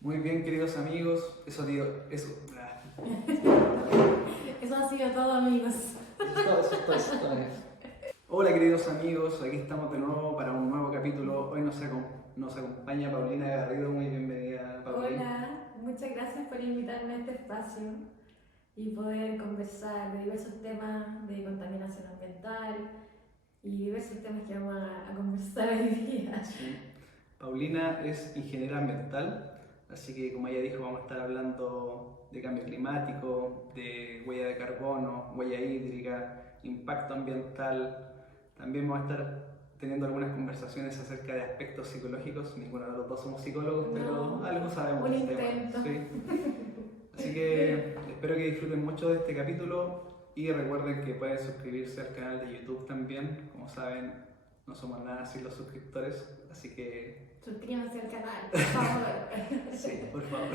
Muy bien, queridos amigos, eso digo, eso. Eso ha sido todo, amigos. Eso es todo. Hola, queridos amigos, aquí estamos de nuevo para un nuevo capítulo. Hoy nos acompaña Paulina Garrido. Muy bienvenida, Paulina. Hola, muchas gracias por invitarme a este espacio y poder conversar de diversos temas de contaminación ambiental y diversos temas que vamos a conversar hoy día. Sí. Paulina es ingeniera ambiental, así que como ella dijo, vamos a estar hablando de cambio climático, de huella de carbono, huella hídrica, impacto ambiental. También vamos a estar teniendo algunas conversaciones acerca de aspectos psicológicos. Ninguno de los dos somos psicólogos, pero algo sabemos Un de este tema. intento. Sí. Así que espero que disfruten mucho de este capítulo y recuerden que pueden suscribirse al canal de YouTube también. Como saben, no somos nada sin los suscriptores, así que Suscríbanse al canal, por favor. sí, por favor.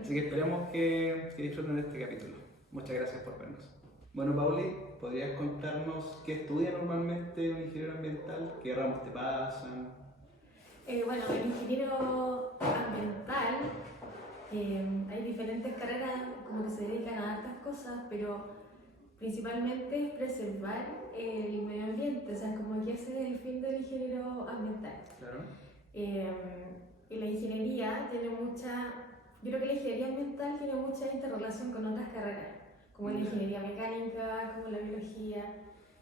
Así que esperamos que disfruten de este capítulo. Muchas gracias por vernos. Bueno, Pauli, ¿podrías contarnos qué estudia normalmente un ingeniero ambiental? ¿Qué ramos te pasan? Bueno, el ingeniero ambiental, hay diferentes carreras como que se dedican a hartas cosas, pero principalmente es preservar el medio ambiente, o sea, como que ese es el fin del ingeniero ambiental. Claro. Y la ingeniería tiene mucha, yo creo que la ingeniería ambiental tiene mucha interrelación con otras carreras, como la ingeniería mecánica, como la biología,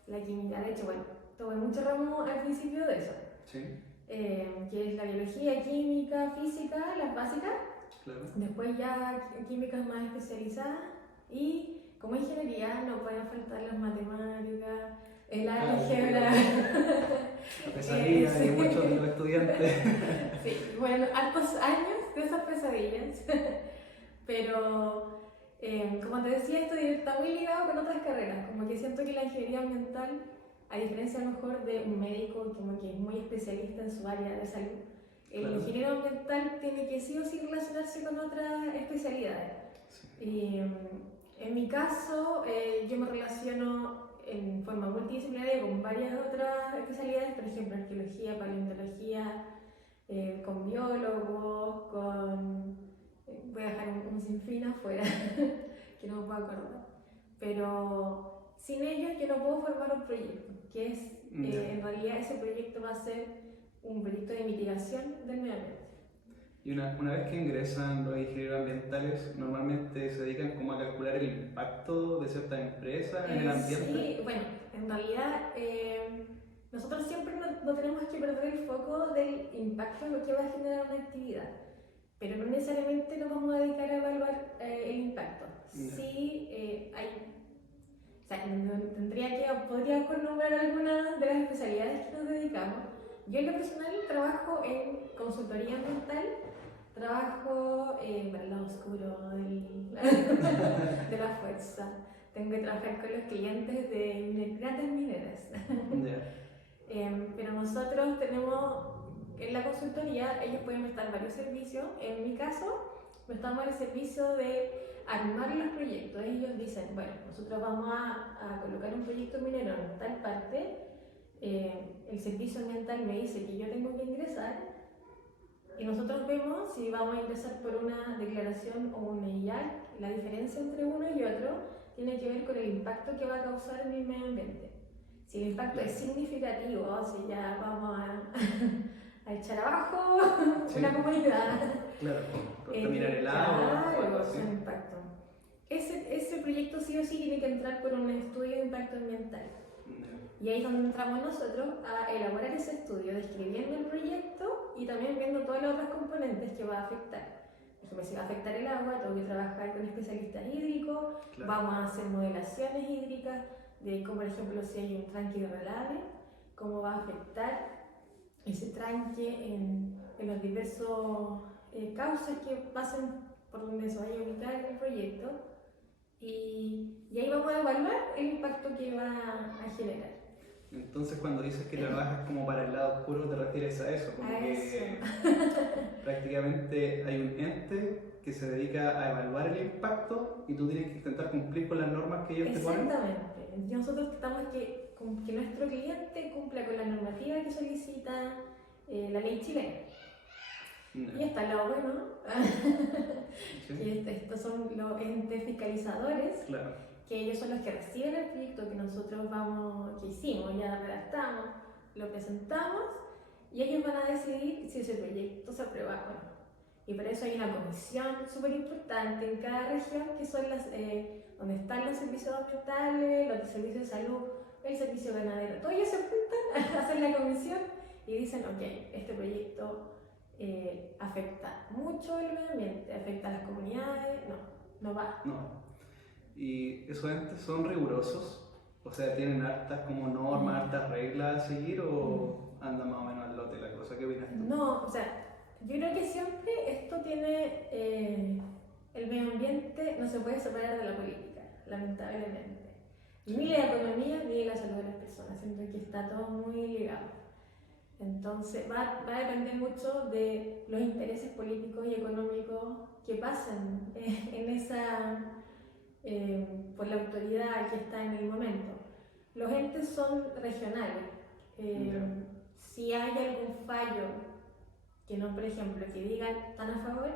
la química. De hecho, bueno, tuve mucho ramo al principio de eso, Sí, que es la biología, química, física, las básicas. claro. Después ya químicas más especializadas y como ingeniería no pueden faltar las matemáticas, el álgebra. La pesadilla de Sí. muchos de los estudiantes. Sí, bueno, hartos años de esas pesadillas, pero como te decía, esto está muy ligado con otras carreras, como que siento que la ingeniería ambiental, a diferencia a lo mejor de un médico como que es muy especialista en su área de salud, el Claro. ingeniero ambiental tiene que sí o sí relacionarse con otras especialidades. Sí. Y en mi caso, yo me relaciono en forma multidisciplinaria con varias otras especialidades, por ejemplo, arqueología, paleontología, con biólogos, con... voy a dejar un sinfín afuera, que no me puedo acordar. Pero sin ellos yo no puedo formar un proyecto, que es, en realidad ese proyecto va a ser un proyecto de mitigación del medio ambiente. Y una vez que ingresan los ingenieros ambientales, normalmente se dedican como a calcular el impacto de ciertas empresas en el ambiente. Sí, bueno, en realidad nosotros siempre no tenemos que perder el foco del impacto en lo que va a generar una actividad, pero no necesariamente nos vamos a dedicar a evaluar el impacto. Sí, o sea, podría nombrar algunas de las especialidades que nos dedicamos. Yo en lo personal trabajo en consultoría ambiental, trabajo para el lado oscuro de la fuerza. Tengo que trabajar con los clientes de grandes mineras. Pero nosotros tenemos, en la consultoría, ellos pueden prestar varios servicios. En mi caso, prestamos el servicio de armar los proyectos. Ellos dicen, bueno, nosotros vamos a colocar un proyecto minero en tal parte. El servicio ambiental me dice que yo tengo que ingresar y nosotros vemos si vamos a ingresar por una declaración o un EIAL. La diferencia entre uno y otro tiene que ver con el impacto que va a causar en el medio ambiente. Si el impacto es significativo, si ya vamos a echar abajo una comunidad. Claro, contaminar el agua o algo así. Claro, impacto. Ese proyecto sí o sí tiene que entrar por un estudio de impacto ambiental. Y ahí es donde entramos nosotros a elaborar ese estudio, describiendo el proyecto y también viendo todas las otras componentes que va a afectar. Por ejemplo, si va a afectar el agua, tengo que trabajar con especialistas hídricos, Claro. vamos a hacer modelaciones hídricas, de como por ejemplo si hay un tranque irrelable, cómo va a afectar ese tranque en los diversos cauces que pasen por donde se vaya a ubicar el proyecto. Y ahí vamos a evaluar el impacto que va a generar. Entonces, cuando dices que trabajas como para el lado oscuro, te refieres a eso, como que prácticamente hay un ente que se dedica a evaluar el impacto y tú tienes que intentar cumplir con las normas que ellos te ponen. Exactamente. Nosotros tratamos que nuestro cliente cumpla con la normativa que solicita la ley chilena. Y está el lado bueno, Sí, y estos son los entes fiscalizadores, claro. que ellos son los que reciben el proyecto que nosotros que hicimos, ya redactamos, lo presentamos, y ellos van a decidir si ese proyecto se aprueba o no. Y para eso hay una comisión súper importante en cada región, que son donde están los servicios ambientales, los servicios de salud, el servicio ganadero. Todos ellos se juntan, hacen la comisión y dicen, ok, este proyecto afecta mucho el medio ambiente, afecta a las comunidades, no va. No. ¿Y esos entes son rigurosos? O sea, ¿tienen hartas como normas, hartas reglas a seguir o anda más o menos al lote la cosa? ¿Qué opinas tú? No, o sea, yo creo que siempre esto tiene, el medio ambiente no se puede separar de la política, lamentablemente. Ni la economía ni la salud de las personas, siento que está todo muy ligado. Entonces va a depender mucho de los intereses políticos y económicos que pasen en esa, por la autoridad que está en el momento. Los entes son regionales. Si hay algún fallo que no, por ejemplo, que digan están a favor,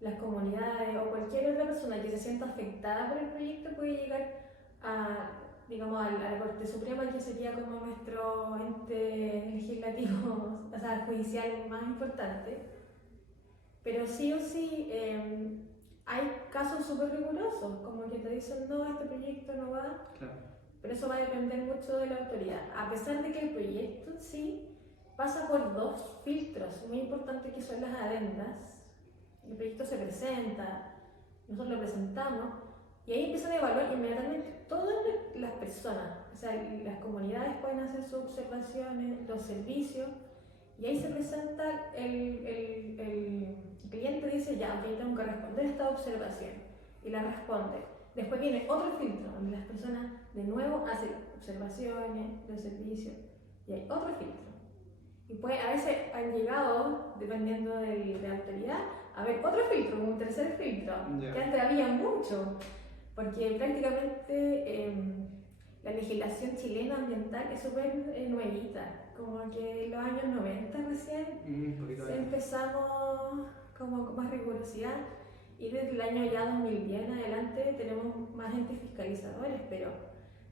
las comunidades o cualquier otra persona que se sienta afectada por el proyecto puede llegar a, digamos, a la Corte Suprema, que sería como nuestro ente legislativo, o sea, judicial más importante. Pero sí o sí hay casos súper rigurosos, como que te dicen no, este proyecto no va, Claro. pero eso va a depender mucho de la autoridad. A pesar de que el proyecto en sí pasa por dos filtros muy importantes que son las adendas. El proyecto se presenta, nosotros lo presentamos y ahí empiezan a evaluar inmediatamente todas las personas, o sea, las comunidades pueden hacer sus observaciones, los servicios, y ahí se presenta el cliente dice ya, ok, tengo que responder esta observación y la responde. Después viene otro filtro donde las personas de nuevo hacen observaciones, los servicios, y hay otro filtro. Y pues a veces han llegado, dependiendo de la autoridad, a ver otro filtro, un tercer filtro, que antes había mucho, porque prácticamente la legislación chilena ambiental es súper nuevita, como que en los años 90 recién empezamos como con más rigurosidad, y desde el año ya 2010 en adelante tenemos más entes fiscalizadores, pero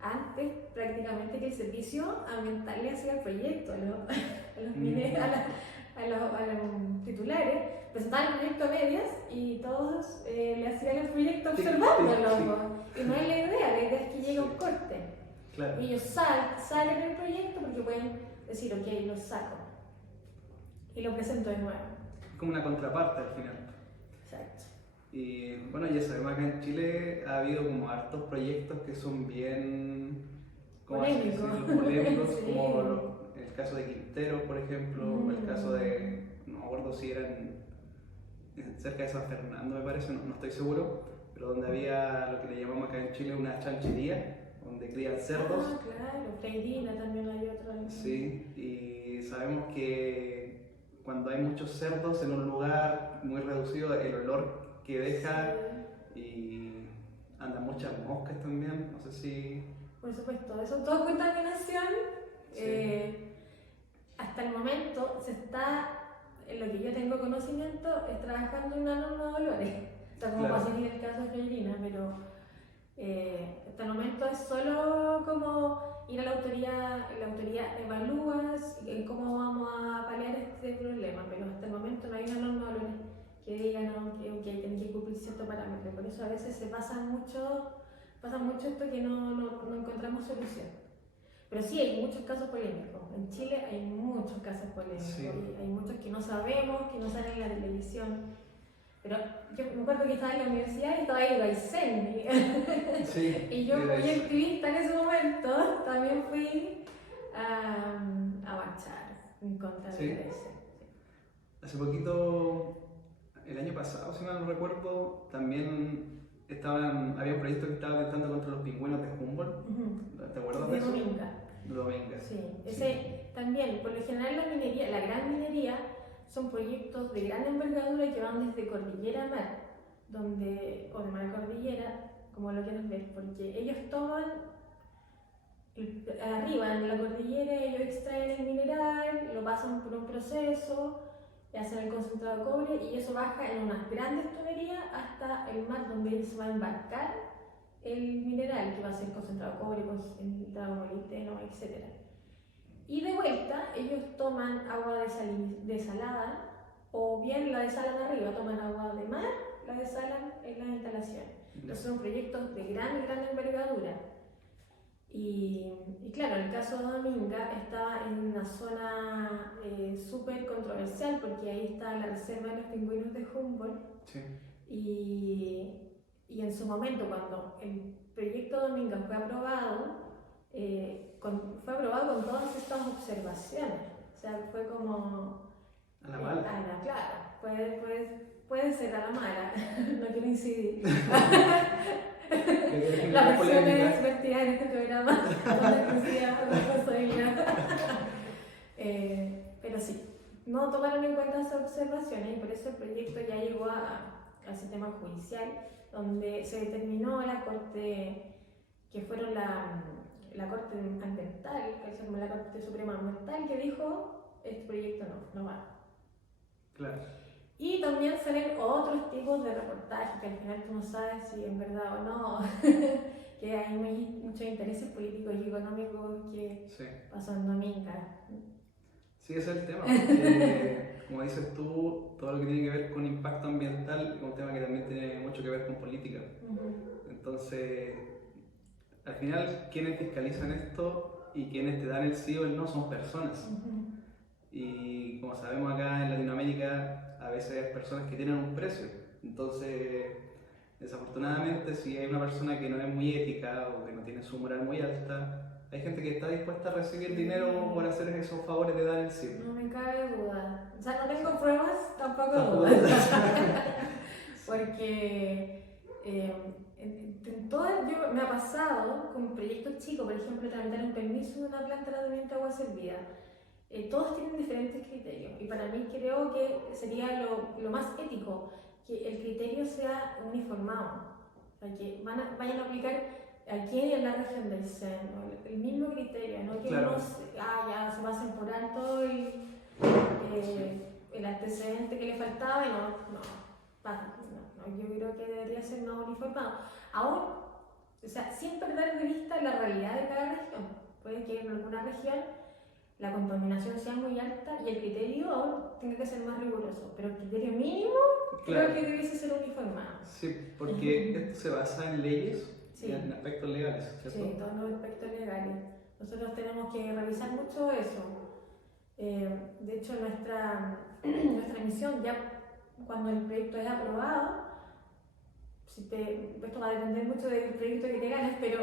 antes prácticamente que el servicio ambiental le hacía el proyecto a los titulares, presentaban el proyecto a medias y todos le hacían el proyecto observándolo. Y no es la idea es que llegue a un corte. Claro. Y ellos salen del proyecto porque pueden decir, ok, lo saco y lo presento de nuevo. Es como una contraparte al final. Exacto. Y bueno, ya sabemos acá en Chile ha habido como hartos proyectos que son bien polémicos, Sí. como el caso de Quintero, por ejemplo, el caso de, no me acuerdo si era cerca de San Fernando, me parece, no estoy seguro, pero donde había lo que le llamamos acá en Chile una chanchería, donde crían cerdos. Ah, claro, Freirina también hay otro. Sí, y sabemos que cuando hay muchos cerdos en un lugar muy reducido, el olor que deja, sí. Y andan muchas moscas también, no sé si... Por supuesto, eso es todo contaminación. Sí. Hasta el momento se está, en lo que yo tengo conocimiento, es trabajando en una norma de olores. O sea, como pasa en el caso de Freirina, pero hasta el momento es solo como ir a la autoridad evalúa cómo vamos a paliar este problema, pero hasta el momento no hay una norma de olores que digan que tienen que cumplir cierto parámetro. Por eso a veces se pasa mucho esto que no encontramos solución. Pero sí, hay muchos casos polémicos. En Chile hay muchos casos polémicos. Sí. Y hay muchos que no sabemos, que no salen en la televisión. Pero yo me acuerdo que estaba en la universidad y estaba ahí Raisen. Sí, y yo, muy activista en ese momento, también fui a marchar en contra de Raisen. Hace poquito, el año pasado, si mal no recuerdo, también había un proyecto que estaba tentando contra los pingüinos de Humboldt. ¿Te acuerdas de eso? Dominga. Sí, ese también, por lo general la gran minería, son proyectos de gran envergadura que van desde cordillera a mar, o de mar a cordillera, como lo quieran ver, porque ellos toman arriba en la cordillera, ellos extraen el mineral, lo pasan por un proceso, hacen el concentrado de cobre y eso baja en unas grandes tuberías hasta el mar donde se va a embarcar el mineral que va a ser concentrado de cobre, concentrado de molibdeno, etc. Y de vuelta ellos toman agua desalada o bien la desalan arriba, toman agua de mar, la desalan en las instalaciones. Entonces son proyectos de gran envergadura. Y claro, el caso de Dominga estaba en una zona súper controversial porque ahí está la reserva de los pingüinos de Humboldt. Sí. Y en su momento, cuando el proyecto Dominga fue aprobado con todas estas observaciones. O sea, fue como... A la mala. Claro, puede ser a la mala, no quiero incidir. Las versiones vertidas en este programa son de exclusiva responsabilidad. Pero sí, no tomaron en cuenta esas observaciones y por eso el proyecto ya llegó al sistema judicial, donde se determinó la Corte, que fueron la Corte Ambiental, que es como la Corte Suprema Ambiental, que dijo, este proyecto no va. Claro. Y también salen otros tipos de reportajes que al final tú no sabes si es verdad o no, que hay muchos intereses políticos y económicos que sí. pasan en Dominga. Sí, ese es el tema, porque como dices tú, todo lo que tiene que ver con impacto ambiental es un tema que también tiene mucho que ver con política. Entonces, al final, quienes fiscalizan esto y quienes te dan el sí o el no son personas. Y como sabemos acá en Latinoamérica, a veces hay personas que tienen un precio. Entonces, desafortunadamente, si hay una persona que no es muy ética o que no tiene su moral muy alta, hay gente que está dispuesta a recibir dinero por hacer esos favores de dar el sí. No me cabe duda. O sea, no tengo pruebas, tampoco dudas. Porque en todo, me ha pasado con proyectos chicos, por ejemplo, tramitar un permiso de una planta de tratamiento de agua servida. Todos tienen diferentes criterios y para mí creo que sería lo más ético que el criterio sea uniformado, o sea, que vayan a aplicar aquí en la región del CEN el mismo criterio, no que claro. ya se pasen por alto el antecedente que le faltaba y no, yo creo que debería ser más uniformado. Aún, o sea, sin perder de vista la realidad de cada región, puede que en alguna región la contaminación sea muy alta y el criterio aún tenga que ser más riguroso, pero el criterio mínimo creo que debiese ser uniformado. Sí, porque esto se basa en leyes y en aspectos legales, ¿cierto? Sí, todos los aspectos legales. Nosotros tenemos que revisar mucho eso. De hecho, nuestra misión, ya cuando el proyecto es aprobado, esto va a depender mucho del proyecto que te ganes, pero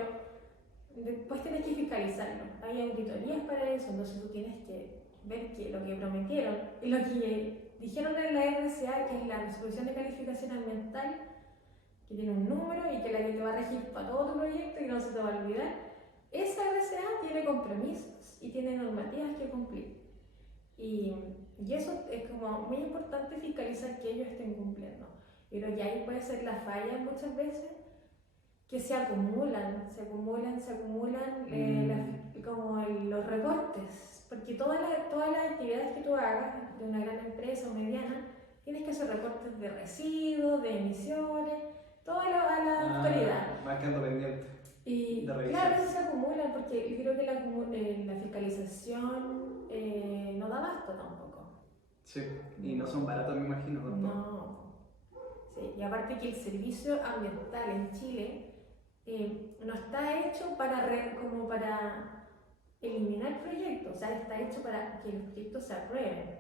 después tienes que fiscalizarlo. Hay auditorías para eso, entonces tú tienes que ver que lo que prometieron y lo que dijeron en la RCA, que es la resolución de calificación ambiental, que tiene un número y que la que te va a regir para todo tu proyecto y que no se te va a olvidar, esa RCA tiene compromisos y tiene normativas que cumplir. Y eso es como muy importante fiscalizar que ellos estén cumpliendo. Pero que ahí puede ser la falla muchas veces, que se acumulan como los reportes, porque todas las actividades que tú hagas de una gran empresa o mediana, tienes que hacer reportes de residuos, de emisiones, todo a la autoridad. Va quedando pendiente. Y claro, eso se acumulan porque yo creo que la fiscalización no da abasto tampoco. Sí, y no son baratos, me imagino. No. Sí, y aparte que el servicio ambiental en Chile no está hecho para eliminar proyectos, o sea, está hecho para que los proyectos se aprueben.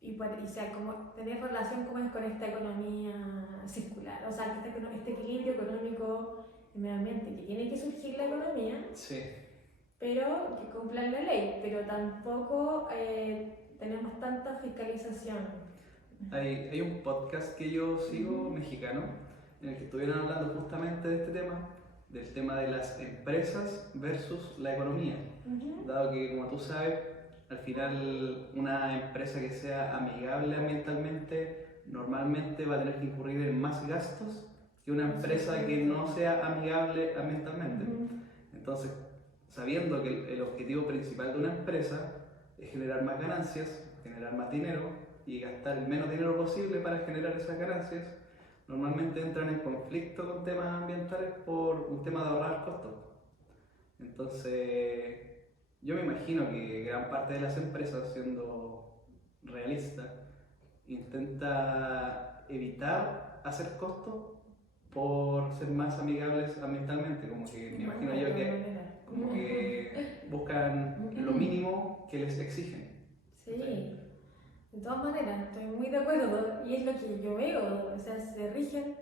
Y sea, como tener relación como es con esta economía circular, o sea, este equilibrio económico y medio ambiente, que tiene que surgir la economía, sí, pero que cumplan la ley, pero tampoco tenemos tanta fiscalización. Hay un podcast que yo sigo, mexicano, en el que estuvieron hablando justamente de este tema, del tema de las empresas versus la economía, dado que, como tú sabes, al final una empresa que sea amigable ambientalmente normalmente va a tener que incurrir en más gastos que una empresa que no sea amigable ambientalmente. Entonces, sabiendo que el objetivo principal de una empresa es generar más ganancias, generar más dinero y gastar el menos dinero posible para generar esas ganancias, normalmente entran en conflicto con temas ambientales por un tema de ahorrar costos. Entonces, yo me imagino que gran parte de las empresas, siendo realista, intenta evitar hacer costos por ser más amigables ambientalmente, como que me imagino yo que como que buscan lo mínimo que les exigen. Sí, de todas maneras, estoy muy de acuerdo y es lo que yo veo, o sea, se rigen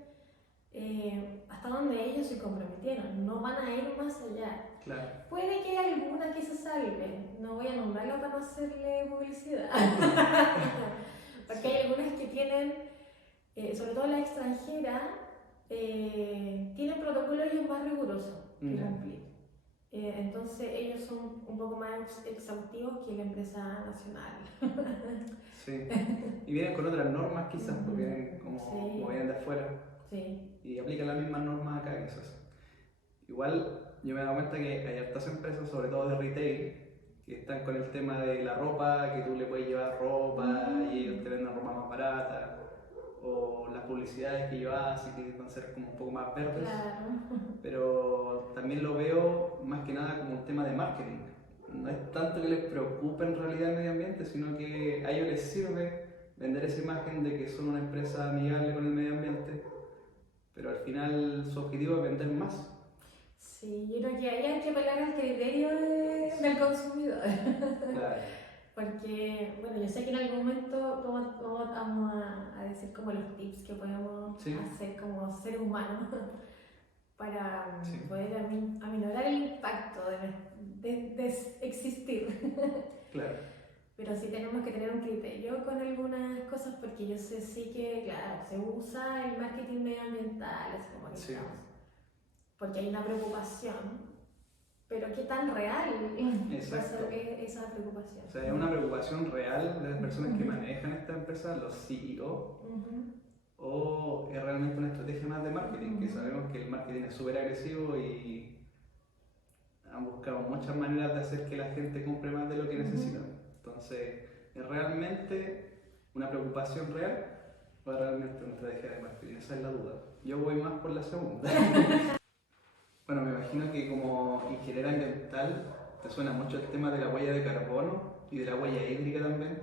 hasta donde ellos se comprometieron, no van a ir más allá. Claro. Puede que alguna que se salve, no voy a nombrarla para no hacerle publicidad, porque hay algunas que tienen, sobre todo la extranjera, tienen protocolos ellos más rigurosos que cumplir. Entonces ellos son un poco más exhaustivos que la empresa nacional. Sí, y vienen con otras normas quizás, porque vienen como vienen de afuera. Sí. Y aplican las mismas normas acá quizás. Igual yo me he dado cuenta que hay hartas empresas, sobre todo de retail, que están con el tema de la ropa, que tú le puedes llevar ropa y ellos te venden ropa más barata, o las publicidades que ellos hacen que van a ser como un poco más verdes. Claro. Pero también lo veo más que nada como un tema de marketing. No es tanto que les preocupe en realidad el medio ambiente, sino que a ellos les sirve vender esa imagen de que son una empresa amigable con el medio ambiente, pero al final su objetivo es vender más. Sí, yo creo que ahí hay que apelar al criterio del consumidor. Claro. Porque, bueno, yo sé que en algún momento vamos a decir como los tips que podemos hacer como seres humanos para poder aminorar el impacto de existir. Claro. Pero sí tenemos que tener un criterio con algunas cosas porque yo sé sí que, claro, se usa el marketing medioambiental, así como que estamos, porque hay una preocupación. Pero ¿qué tan real es esa preocupación? O sea, es una preocupación real de las personas que manejan esta empresa, los CEO, o es realmente una estrategia más de marketing, que sabemos que el marketing es súper agresivo y han buscado muchas maneras de hacer que la gente compre más de lo que necesita. Entonces, ¿es realmente una preocupación real o es realmente una estrategia de marketing? Esa es la duda. Yo voy más por la segunda. Bueno, me imagino que como ingeniera ambiental te suena mucho el tema de la huella de carbono y de la huella hídrica también.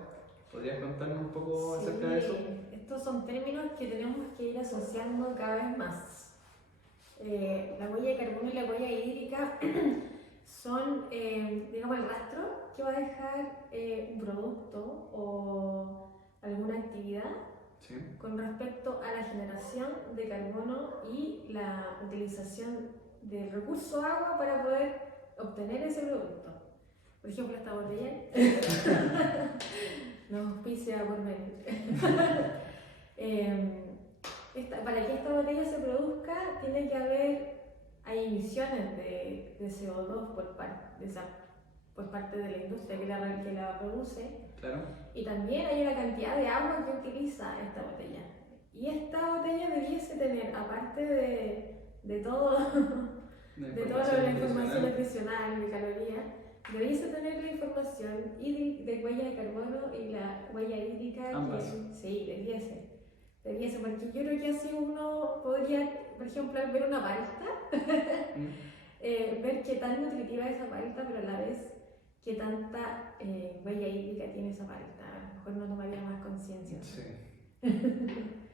¿Podrías contarnos un poco acerca de eso? Estos son términos que tenemos que ir asociando cada vez más. La huella de carbono y la huella hídrica son, digamos, el rastro que va a dejar un producto o alguna actividad con respecto a la generación de carbono y la utilización del recurso agua para poder obtener ese producto. Por ejemplo, esta botella nos auspicia por venir. Para que esta botella se produzca, tiene que haber, hay emisiones de CO2 por parte de la industria que la produce. Claro. Y también hay una cantidad de agua que utiliza esta botella. Y esta botella debiese tener, aparte de todo, de toda la información nutricional, de calorías, debiese tener la información de huella de carbono y la huella hídrica. Sí, debiese, porque yo creo que así uno podría, por ejemplo, al ver una palta, ver qué tan nutritiva es esa palta, pero a la vez qué tanta huella hídrica tiene esa palta. A lo mejor no tomaría más conciencia. Sí.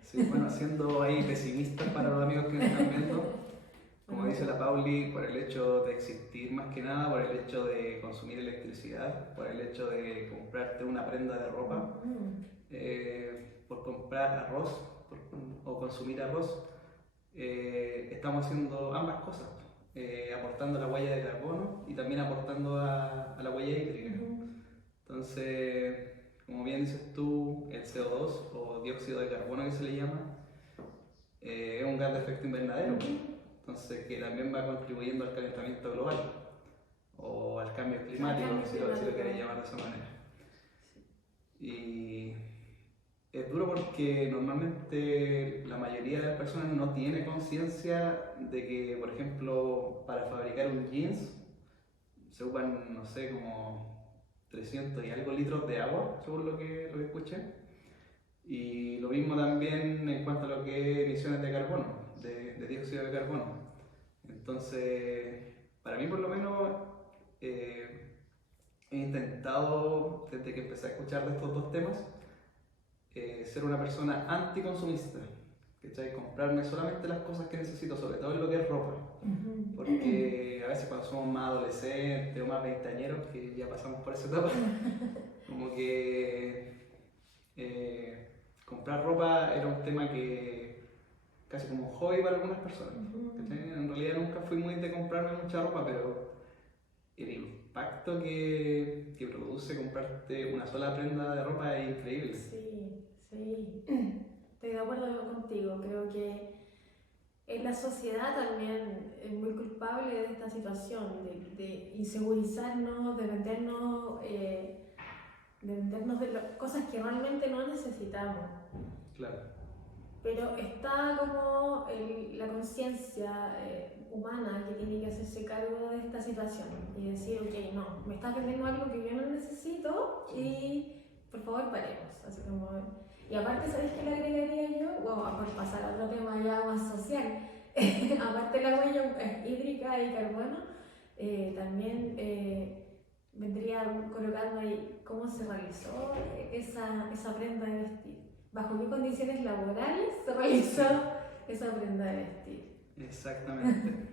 Sí, bueno, siendo ahí pesimistas para los amigos que nos están viendo, como dice la Pauli, por el hecho de existir más que nada, por el hecho de consumir electricidad, por el hecho de comprarte una prenda de ropa, por comprar arroz o consumir arroz, estamos haciendo ambas cosas, aportando la huella de carbono y también aportando a la huella hídrica. Entonces, como bien dices tú, el CO2 o dióxido de carbono que se le llama, es un gas de efecto invernadero. Entonces, que también va contribuyendo al calentamiento global o al cambio climático, si lo queréis llamar de esa manera. Y es duro porque normalmente la mayoría de las personas no tiene conciencia de que, por ejemplo, para fabricar un jeans se ocupan, no sé, como 300 y algo litros de agua, según lo que escuché. Y lo mismo también en cuanto a lo que es emisiones de carbono, de dióxido de carbono. Entonces, para mí por lo menos, he intentado, desde que empecé a escuchar de estos dos temas, ser una persona anticonsumista, ¿cachai? Comprarme solamente las cosas que necesito, sobre todo en lo que es ropa. Porque a veces cuando somos más adolescentes o más veinteañeros, que ya pasamos por esa etapa, como que comprar ropa era un tema que casi como un hobby para algunas personas. ¿Cachai? En realidad nunca fui muy de comprarme mucha ropa, pero el impacto que produce comprarte una sola prenda de ropa es increíble. Sí, sí, estoy de acuerdo contigo. Creo que la sociedad también es muy culpable de esta situación, de insegurizarnos, de vendernos cosas que realmente no necesitamos. Claro. Pero está como la conciencia humana que tiene que hacerse cargo de esta situación y decir, ok, no, me estás vendiendo algo que yo no necesito y por favor paremos. Así como, y aparte, ¿sabes qué le agregaría yo? Wow, por pasar a otro tema ya más social. Aparte de la huella hídrica y carbono, también vendría colocando ahí cómo se realizó esa prenda de vestir. ¿Bajo qué condiciones laborales se realizó esa prenda de vestir? Exactamente.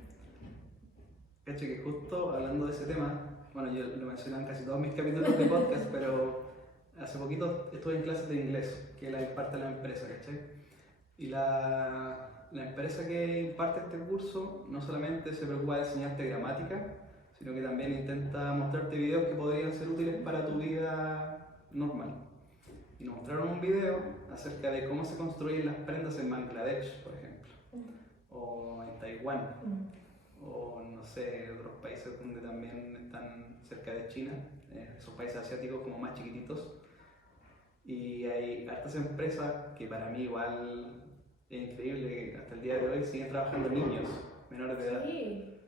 Cacho que justo hablando de ese tema, bueno, yo lo mencioné en casi todos mis capítulos de podcast, pero hace poquito estuve en clases de inglés, que la imparte la empresa, ¿cachai? Y la empresa que imparte este curso no solamente se preocupa de enseñarte gramática, sino que también intenta mostrarte videos que podrían ser útiles para tu vida normal. Y nos mostraron un video acerca de cómo se construyen las prendas en Bangladesh, por ejemplo, o en Taiwán, o no sé, otros países donde también están cerca de China, esos países asiáticos como más chiquititos. Y hay hartas empresas que para mí igual es increíble que hasta el día de hoy siguen trabajando niños menores de edad. Sí.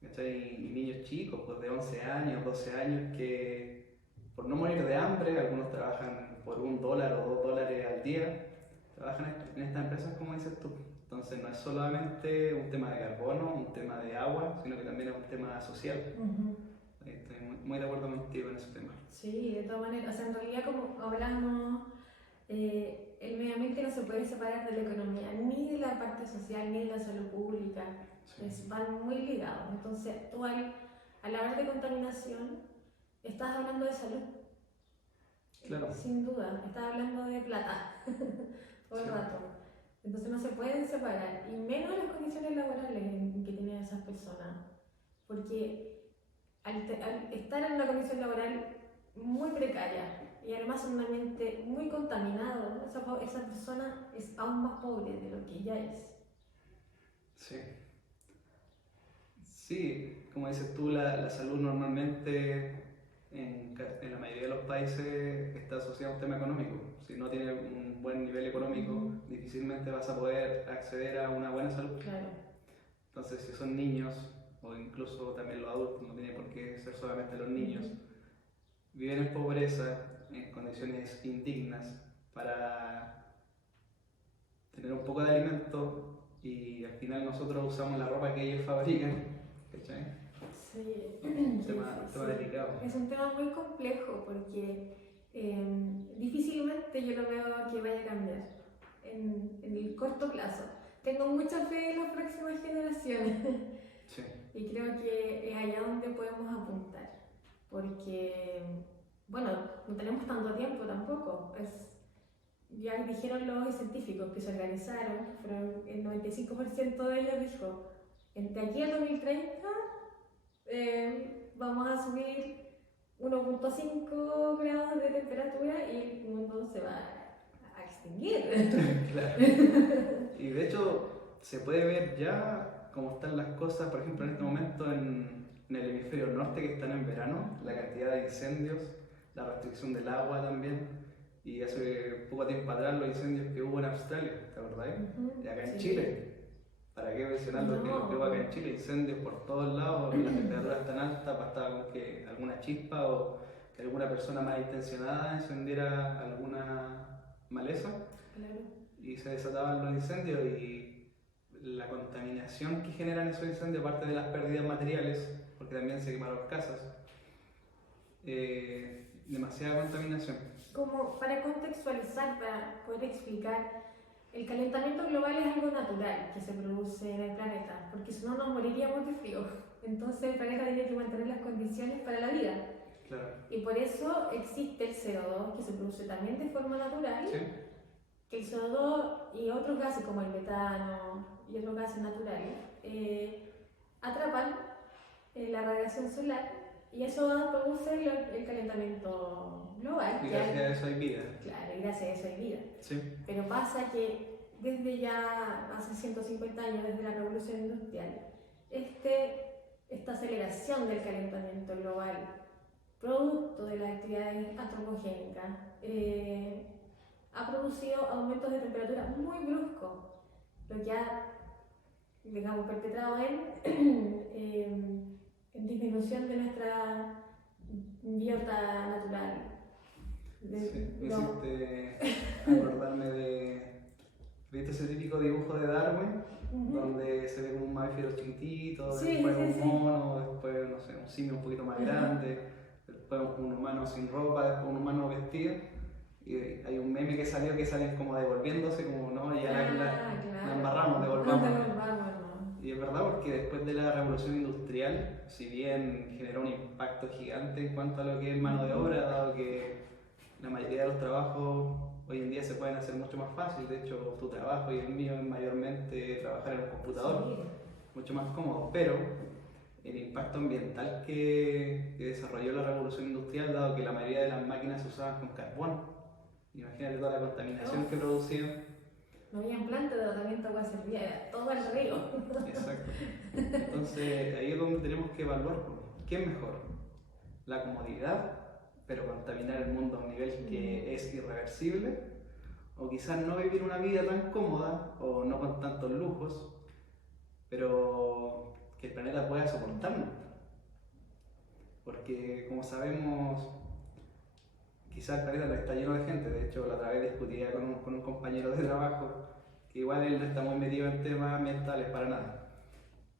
¿Cachai? Y niños chicos, pues de 11 años, 12 años, que por no morir de hambre, algunos trabajan por $1 o $2 al día, trabajan en estas empresas como dices tú. Entonces no es solamente un tema de carbono, un tema de agua, sino que también es un tema social. Estoy muy de acuerdo contigo en ese tema. Sí, de todas maneras. O sea, en realidad, como hablamos, el medio ambiente no se puede separar de la economía, ni de la parte social, ni de la salud pública. Sí. Van muy ligados. Entonces, tú al hablar de contaminación, estás hablando de salud. Claro. Sin duda, estás hablando de plata todo el rato. Entonces no se pueden separar, y menos las condiciones laborales que tienen esas personas. Porque al estar en una condición laboral muy precaria y además en un ambiente muy contaminado, esa persona es aún más pobre de lo que ya es. Sí. Sí, como dices tú, la salud normalmente en la mayoría de los países está asociada a un tema económico. Si no tienes un buen nivel económico, difícilmente vas a poder acceder a una buena salud. Claro. Entonces, si son niños, o incluso también los adultos, no tiene por qué ser solamente los niños, viven en pobreza, en condiciones indignas, para tener un poco de alimento, y al final nosotros usamos la ropa que ellos fabrican. ¿Cachai? Sí, un tema delicado. Es un tema muy complejo porque difícilmente yo lo veo que vaya a cambiar en el corto plazo. Tengo mucha fe en las próximas generaciones. Sí. Y creo que es allá donde podemos apuntar, porque, bueno, no tenemos tanto tiempo tampoco. Ya dijeron los científicos que se organizaron, pero el 95% de ellos dijo, de aquí al 2030 vamos a subir 1.5 grados de temperatura y el mundo se va a extinguir. Claro. Y de hecho se puede ver ya cómo están las cosas, por ejemplo en este momento en el hemisferio norte, que están en verano, la cantidad de incendios, la restricción del agua también, y hace poco tiempo atrás los incendios que hubo en Australia, ¿te acordáis? Y acá en Chile. ¿Para qué mencionar lo que hubo acá en Chile? Incendios por todos lados, las temperaturas tan altas, bastaba con que alguna chispa o que alguna persona malintencionada encendiera alguna maleza Claro. y se desataban los incendios y la contaminación que generan esos incendios, aparte de las pérdidas materiales, porque también se quemaron casas, demasiada contaminación. Como para contextualizar, para poder explicar, el calentamiento global es algo natural que se produce en el planeta, porque si no nos moriríamos de frío. Entonces el planeta tiene que mantener las condiciones para la vida. Claro. Y por eso existe el CO2, que se produce también de forma natural. ¿Sí? Que el CO2 y otros gases como el metano y otros gases naturales atrapan la radiación solar y eso produce el calentamiento global. Y gracias a eso hay vida. Claro, y gracias a eso hay vida. Sí. Pero pasa que desde ya hace 150 años, desde la revolución industrial, esta aceleración del calentamiento global, producto de las actividades antropogénicas, ha producido aumentos de temperatura muy bruscos, lo que ha, digamos, perpetrado en disminución de nuestra biota natural. Sí, me hiciste acordarme de... ¿Viste ese típico dibujo de Darwin? Donde se ve como un mamífero chiquitito, después un mono, después, no sé, un simio un poquito más grande, después un humano sin ropa, después un humano vestido. Y hay un meme que salió que salen como devolviéndose, como no, ya la embarramos, devolvamos. Y es verdad, porque después de la revolución industrial, si bien generó un impacto gigante en cuanto a lo que es mano de obra, dado que la mayoría de los trabajos hoy en día se pueden hacer mucho más fácil. De hecho, tu trabajo y el mío es mayormente trabajar en un computador, sí, mucho más cómodo, pero el impacto ambiental que desarrolló la revolución industrial, dado que la mayoría de las máquinas se usaban con carbón, imagínate toda la contaminación que producían. No había plantas de tratamiento de agua servida, era todo el río. Exacto. Entonces ahí es donde tenemos que evaluar qué es mejor, la comodidad, pero contaminar el mundo a un nivel que es irreversible, o quizás no vivir una vida tan cómoda o no con tantos lujos, pero que el planeta pueda soportarnos. Porque como sabemos, quizás el planeta no está lleno de gente. De hecho, la otra vez discutía con un compañero de trabajo, que igual él no está muy metido en temas ambientales para nada,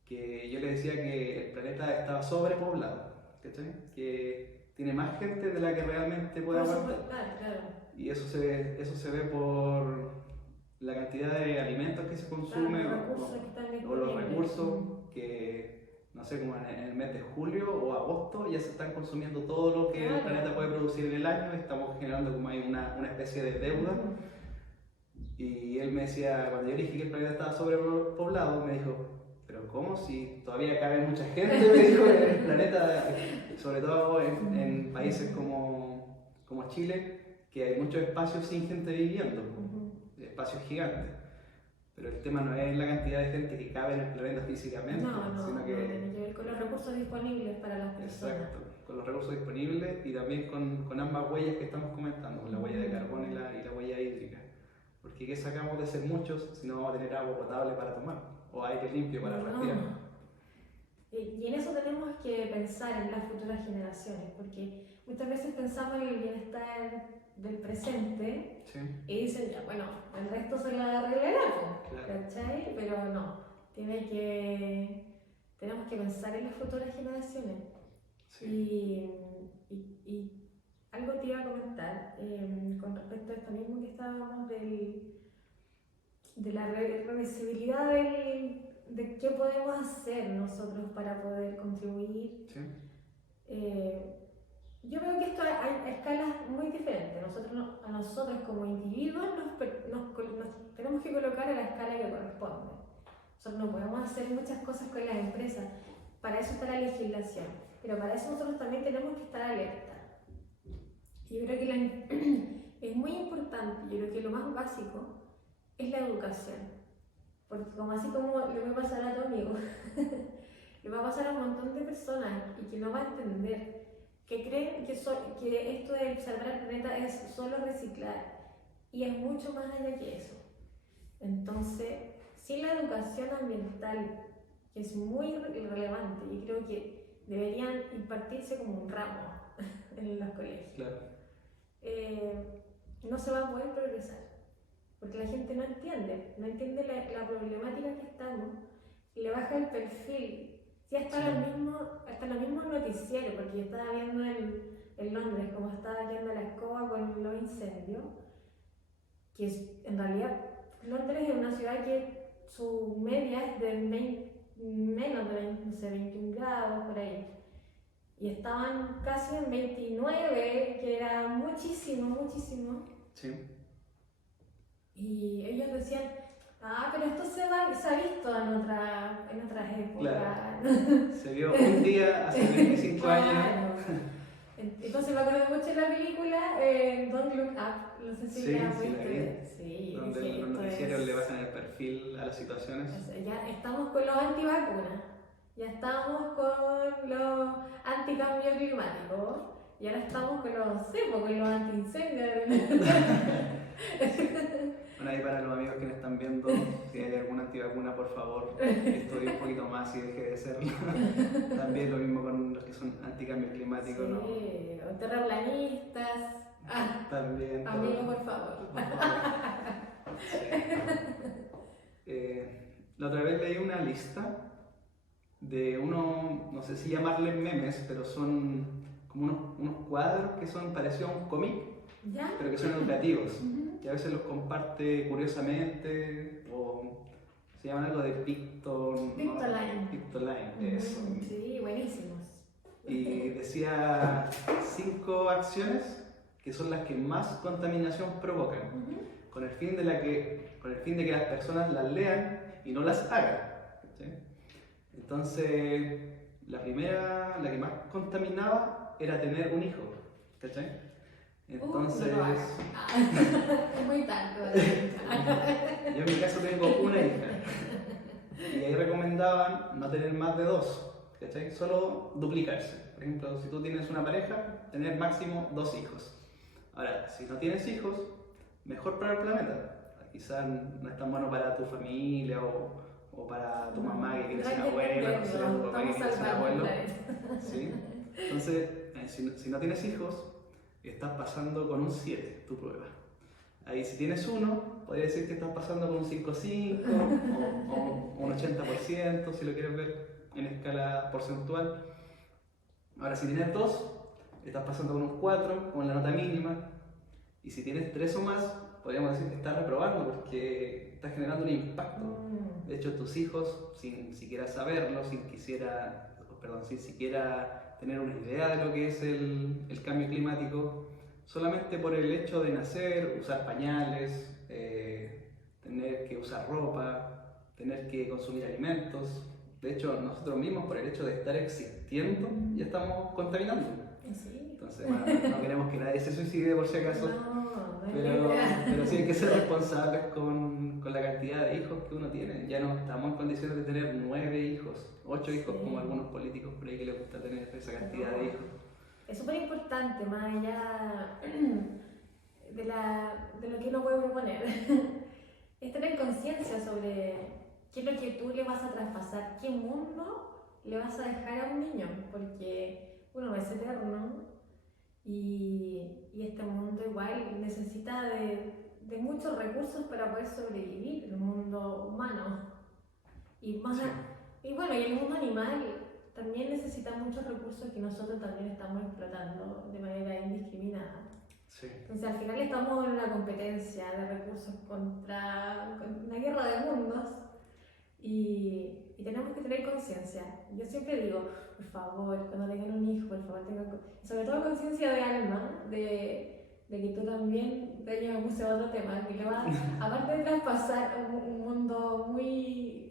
que yo le decía que el planeta estaba sobrepoblado, ¿cachai? Que tiene más gente de la que realmente puede aguantar. Claro. Y eso se ve por la cantidad de alimentos que se consumen, o los recursos que, no sé, como en el mes de julio o agosto ya se están consumiendo todo lo que el planeta puede producir en el año, y estamos generando como hay una especie de deuda. Y él me decía, cuando yo dije que el planeta estaba sobrepoblado, me dijo, pero ¿cómo? Si todavía cabe mucha gente, me dijo, en el planeta, sobre todo en países como Chile, que hay muchos espacios sin gente viviendo, espacios gigantes. Pero el tema no es la cantidad de gente que cabe en el planeta físicamente, sino que tiene que ver con los recursos disponibles para las personas. Exacto, con los recursos disponibles y también con ambas huellas que estamos comentando, con la huella de carbono y la huella hídrica. Porque ¿qué sacamos de ser muchos si no vamos a tener agua potable para tomar o aire limpio para respirar? Y en eso tenemos que pensar en las futuras generaciones, porque muchas veces pensamos en el bienestar del presente, sí, y dicen, ya, bueno, el resto se lo arreglará, claro, ¿cachai? Pero no, tenemos que pensar en las futuras generaciones. Sí. Y algo te iba a comentar con respecto a esto mismo que estábamos de la reversibilidad de qué podemos hacer nosotros para poder contribuir. Sí. Yo veo que esto hay escalas muy diferentes. A nosotros como individuos nos tenemos que colocar a la escala que corresponde. Nosotros no podemos hacer muchas cosas con las empresas, para eso está la legislación, pero para eso nosotros también tenemos que estar alerta. Yo creo que es muy importante, yo creo que lo más básico es la educación, porque así como le va a pasar a tu amigo, le va a pasar a un montón de personas y que no va a entender, que creen que esto de salvar el planeta es solo reciclar, y es mucho más allá que eso. Entonces, sin la educación ambiental, que es muy relevante, yo creo que deberían impartirse como un ramo en los colegios. Claro. No se va a poder progresar, porque la gente no entiende la problemática que estamos y le baja el perfil. Sí, hasta los mismos noticieros, porque yo estaba viendo en Londres cómo estaba yendo la escoba con los incendios, que en realidad Londres es una ciudad que su media es de menos de 20, no sé, 21 grados por ahí. Y estaban casi en 29, que era muchísimo. Sí. Y ellos decían, pero esto se ha visto en otras épocas. Claro. Se vio un día hace 25 años. Entonces me acuerdo mucho de la película Don't Look Up, no sé si la viste. Sí, donde los noticieros le bajan el perfil a las situaciones. Ya estamos con los antivacunas, ya estamos con los anticambio climático, y ahora estamos con los antiincendios. Bueno, ahí para los amigos que me están viendo, si hay alguna antivacuna, por favor, estudie un poquito más y deje de serlo. También lo mismo con los que son anticambio climático, sí, ¿no? O terraplanistas. También. Amigos, por favor. Sí. La otra vez leí una lista de no sé si llamarles memes, pero son como unos cuadros que son parecidos a un cómic, ¿Ya? pero que son educativos. Que a veces los comparte curiosamente, o se llaman algo de Pictoline. Pictoline, eso. Sí, buenísimos. Y decía 5 acciones que son las que más contaminación provocan, con el fin de que las personas las lean y no las hagan. ¿Sí? Entonces, la primera, la que más contaminaba, era tener un hijo. ¿Cachai? Entonces, no es muy tanto. yo en mi caso tengo una hija y ahí recomendaban no tener más de 2, ¿cachai? Solo duplicarse. Por ejemplo, si tú tienes una pareja, tener máximo 2 hijos. Ahora, si no tienes hijos, mejor para el planeta. Quizás no es tan bueno para tu familia o para tu mamá que quiere ser abuela, no sé, tu papá que quiere ser abuelo. ¿Sí? Entonces, si no tienes hijos, estás pasando con un 7 tu prueba. Ahí si tienes 1, podría decir que estás pasando con un 5,5 o un 80%, si lo quieres ver en escala porcentual. Ahora si tienes 2, estás pasando con un 4, con la nota mínima. Y si tienes 3 o más, podríamos decir que estás reprobando porque estás generando un impacto. De hecho, tus hijos, sin siquiera saberlo, sin siquiera tener una idea de lo que es el cambio climático, solamente por el hecho de nacer, usar pañales, tener que usar ropa, tener que consumir alimentos. De hecho, nosotros mismos, por el hecho de estar existiendo, ya estamos contaminando. Sí. Entonces, bueno, no queremos que nadie se suicide por si acaso, pero sí hay que ser responsables con la cantidad de hijos que uno tiene. Ya no estamos en condiciones de tener 9 hijos, 8 hijos, como algunos políticos por ahí que les gusta tener esa cantidad de hijos. Es súper importante, más allá de lo que uno puede proponer, es tener conciencia sobre qué es lo que tú le vas a traspasar, qué mundo le vas a dejar a un niño, porque uno no es eterno y este mundo igual necesita de muchos recursos para poder sobrevivir, el mundo humano. Y bueno, y el mundo animal también necesita muchos recursos que nosotros también estamos explotando de manera indiscriminada. Sí. Entonces al final estamos en una competencia de recursos contra una guerra de mundos y tenemos que tener conciencia. Yo siempre digo, por favor, cuando tengan un hijo, por favor tengan sobre todo conciencia de alma, de que tú también, de año me puse otro tema, que le va, aparte de traspasar un mundo muy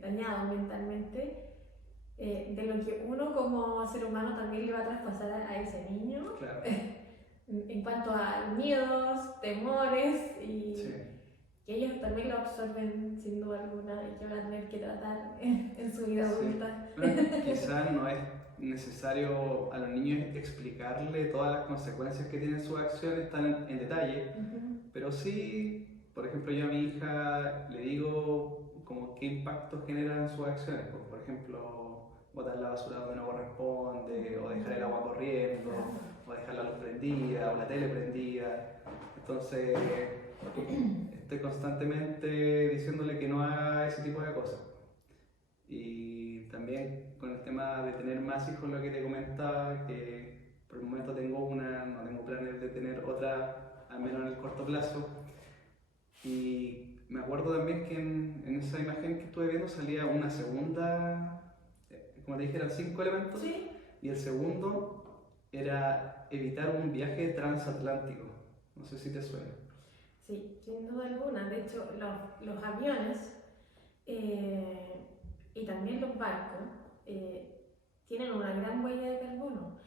dañado mentalmente, de lo que uno como ser humano también le va a traspasar a ese niño. Claro. En cuanto a miedos, temores y que ellos también lo absorben sin duda alguna y que van a tener que tratar en su vida adulta. Bueno, quizás no es necesario a los niños explicarle todas las consecuencias que tienen sus acciones tan en detalle, pero sí, por ejemplo, yo a mi hija le digo como qué impacto generan sus acciones, pues, por ejemplo, botar la basura donde no corresponde, o dejar el agua corriendo, o o dejar la luz prendida, o la tele prendida. Entonces, estoy constantemente diciéndole que no haga ese tipo de cosas. Y también con el tema de tener más hijos, lo que te comentaba, que por el momento tengo una, no tengo planes de tener otra, al menos en el corto plazo. Y me acuerdo también que en esa imagen que estuve viendo salía una segunda, como te dije, eran 5 elementos, Sí. y el segundo era evitar un viaje transatlántico. No sé si te suena. Sí, sin duda alguna. De hecho, los aviones y también los barcos tienen una gran huella de carbono.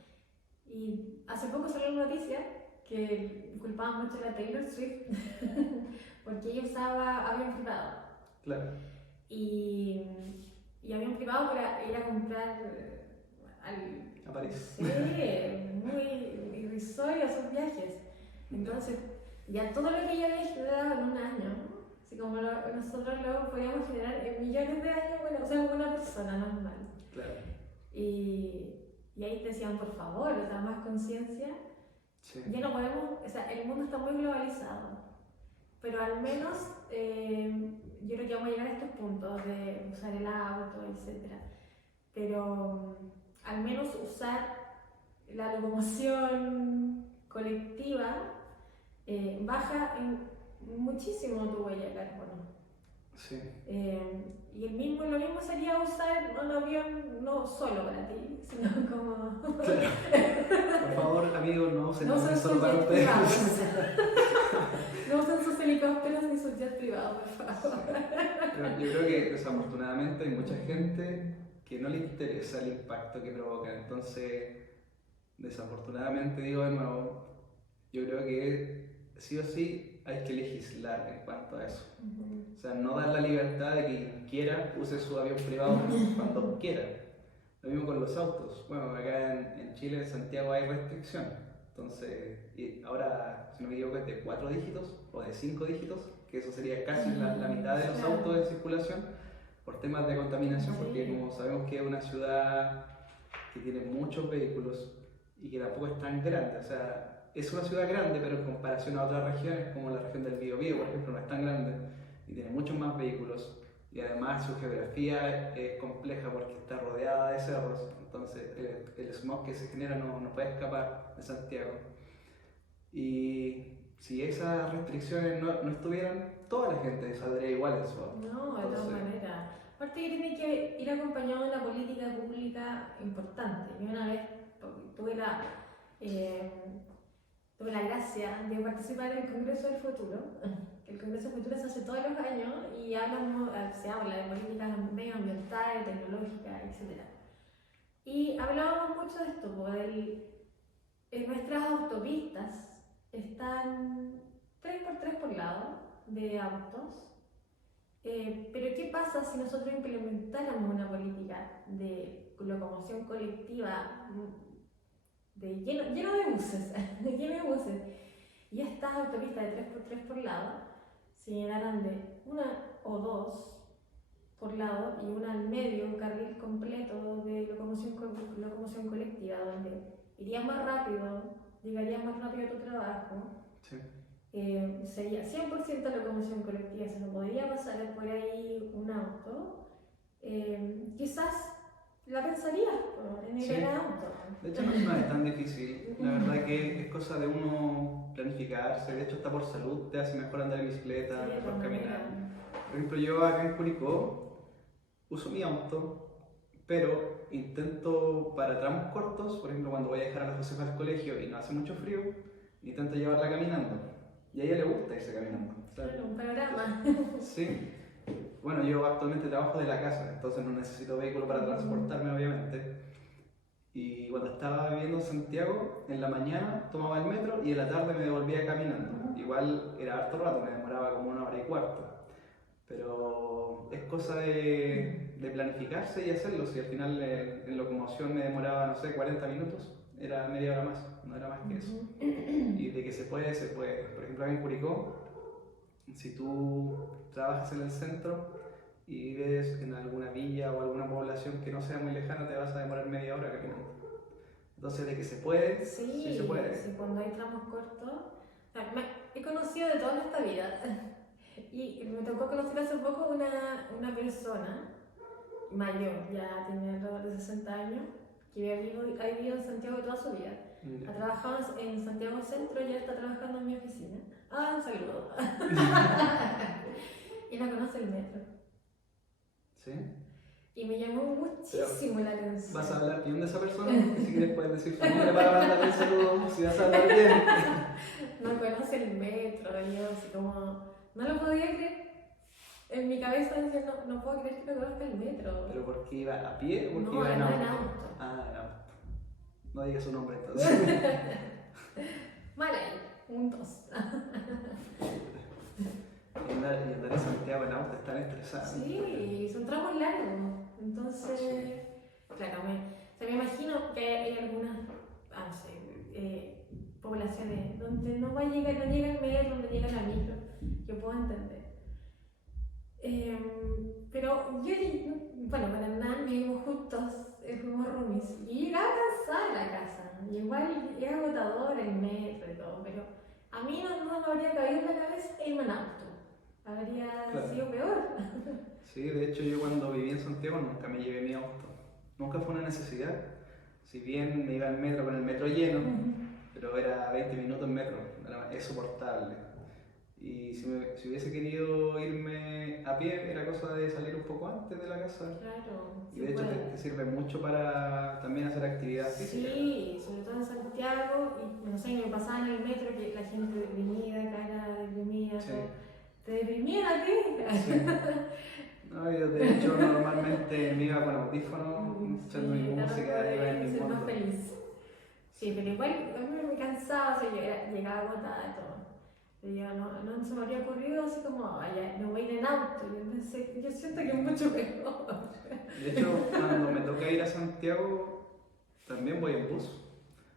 Y hace poco salió una noticia que culpaban mucho a la Taylor Swift porque ella usaba avión privado. Claro. Y avión privado para ir a comprar A París. Sí, muy irrisorio esos viajes. Entonces, ya todo lo que ella había generado en un año, así como nosotros lo podíamos generar en millones de años, bueno, o sea, como una persona normal. Claro. Y ahí te decían, por favor, o sea, más conciencia. Sí. Ya no podemos, o sea, el mundo está muy globalizado, pero al menos yo creo que vamos a llegar a estos puntos de usar el auto, etc. Pero al menos usar la locomoción colectiva baja muchísimo tu huella de carbono. Sí. Y lo mismo sería usar un avión no solo para ti, sino como... Claro. Por favor, amigos, no usen No usen solo sus para jets ustedes. privados. No usen sus helicópteros ni sus jets privados, por favor. Pero yo creo que desafortunadamente hay mucha gente que no le interesa el impacto que provoca. Entonces, desafortunadamente, digo de nuevo, yo creo que sí o sí hay que legislar en cuanto a eso. O sea, no dar la libertad de que quien quiera use su avión privado cuando quiera. Lo mismo con los autos. Bueno, acá en Chile, en Santiago, hay restricción. Entonces, y ahora, si no me equivoco, es de 4 dígitos o de 5 dígitos, que eso sería casi la mitad de los Claro. autos en circulación, por temas de contaminación, porque como sabemos que es una ciudad que tiene muchos vehículos y que tampoco es tan grande, o sea, es una ciudad grande, pero en comparación a otras regiones, como la región del Biobío, por ejemplo, no es tan grande y tiene muchos más vehículos. Y además su geografía es compleja porque está rodeada de cerros, entonces el smog que se genera no puede escapar de Santiago. Y si esas restricciones no estuvieran, toda la gente saldría igual en su auto. No, de todas maneras. Aparte que tiene que ir acompañado de una política pública importante. Yo una vez tuve la gracia de participar en el Congreso del Futuro. El Congreso del Futuro se hace todos los años y se habla de políticas medioambientales, tecnológicas, etc. Y hablábamos mucho de esto, nuestras autopistas están 3x3 por lado de autos, pero ¿qué pasa si nosotros implementáramos una política de locomoción colectiva lleno de buses, lleno de buses, y estas autopistas de 3x3 por lado se llenaran de una o dos por lado y una al medio, un carril completo de locomoción colectiva, donde irías más rápido, llegarías más rápido a tu trabajo. Sí. Sería 100% locomoción colectiva, se nos podría pasar por ahí un auto. Quizás la pensarías en ir en auto. De hecho, no es tan difícil. La verdad que es cosa de uno planificarse. De hecho, hasta por salud te hace mejor andar en bicicleta, mejor caminar. Por ejemplo, yo acá en Curicó uso mi auto, pero intento para tramos cortos, por ejemplo, cuando voy a dejar a la Josefa al colegio y no hace mucho frío, intento llevarla caminando. Y a ella le gusta irse caminando. Claro, un panorama. Sí. Bueno, yo actualmente trabajo de la casa, entonces no necesito vehículo para transportarme, obviamente. Y cuando estaba viviendo en Santiago, en la mañana tomaba el metro y en la tarde me devolvía caminando. Igual era harto rato, me demoraba como 1 hora y cuarto. Pero es cosa de planificarse y hacerlo. Si al final en locomoción me demoraba, no sé, 40 minutos, era media hora más, no era más que eso. Y de que se puede, se puede. Por ejemplo, acá en Curicó, si tú trabajas en el centro y vives en alguna villa o alguna población que no sea muy lejana, te vas a demorar media hora caminando. Entonces, de que se puede, Sí, sí se puede. sí, cuando hay tramos cortos. O sea, he conocido de toda esta vida. Y me tocó conocer hace poco una persona mayor, ya tiene alrededor de 60 años, que ha vivido en Santiago toda su vida. Ha trabajado en Santiago Centro y ya está trabajando en mi oficina. Ah, un saludo. Y no conoce el metro. ¿Sí? Y me llamó muchísimo la atención. ¿Vas a hablar bien de esa persona? Si quieres puedes decir su nombre para mandarle un saludo, si vas a hablar bien. No conoce el metro, y yo así como... No lo podía creer. En mi cabeza decía, no puedo creer que no conozca el metro. ¿Pero por qué iba a pie o por qué No, iba en no auto? en auto. Ah, en auto. No digas su nombre entonces. Vale, un 2. Y andar en Santiago en auto es tan estresante. Sí, son tramos largos. Entonces, claro, me imagino que hay algunas no sé, poblaciones donde no llega el metro, donde llega la micro, que puedo entender. Pero yo, bueno, para nada vivimos juntos, fuimos roomies, y llegaba cansada a la casa. Y igual es agotador el metro y todo, pero a mí no me habría caído en la cabeza irme en auto. Habría sido peor. Sí, de hecho yo cuando viví en Santiago nunca me llevé mi auto. Nunca fue una necesidad. Si bien me iba al metro con el metro lleno, pero era 20 minutos en metro, es soportable. Y si hubiese querido irme a pie, era cosa de salir un poco antes de la casa. Claro. Y de hecho te sirve mucho para también hacer actividad física. Sí, sobre todo en Santiago, y no sé, me pasaba en el metro que la gente deprimida, cara deprimida, Sí. ¿te deprimía a ti? Sí. No, yo de hecho normalmente me iba con audífonos, escuchando mi música, iba en mi mundo. Más feliz. Sí, pero igual a mí me cansaba, o sea, yo llegaba agotada y todo. Pero no se me habría ocurrido así como, vaya, no voy a ir en auto. Yo siento que es mucho peor. De hecho, cuando me toca ir a Santiago, también voy en bus.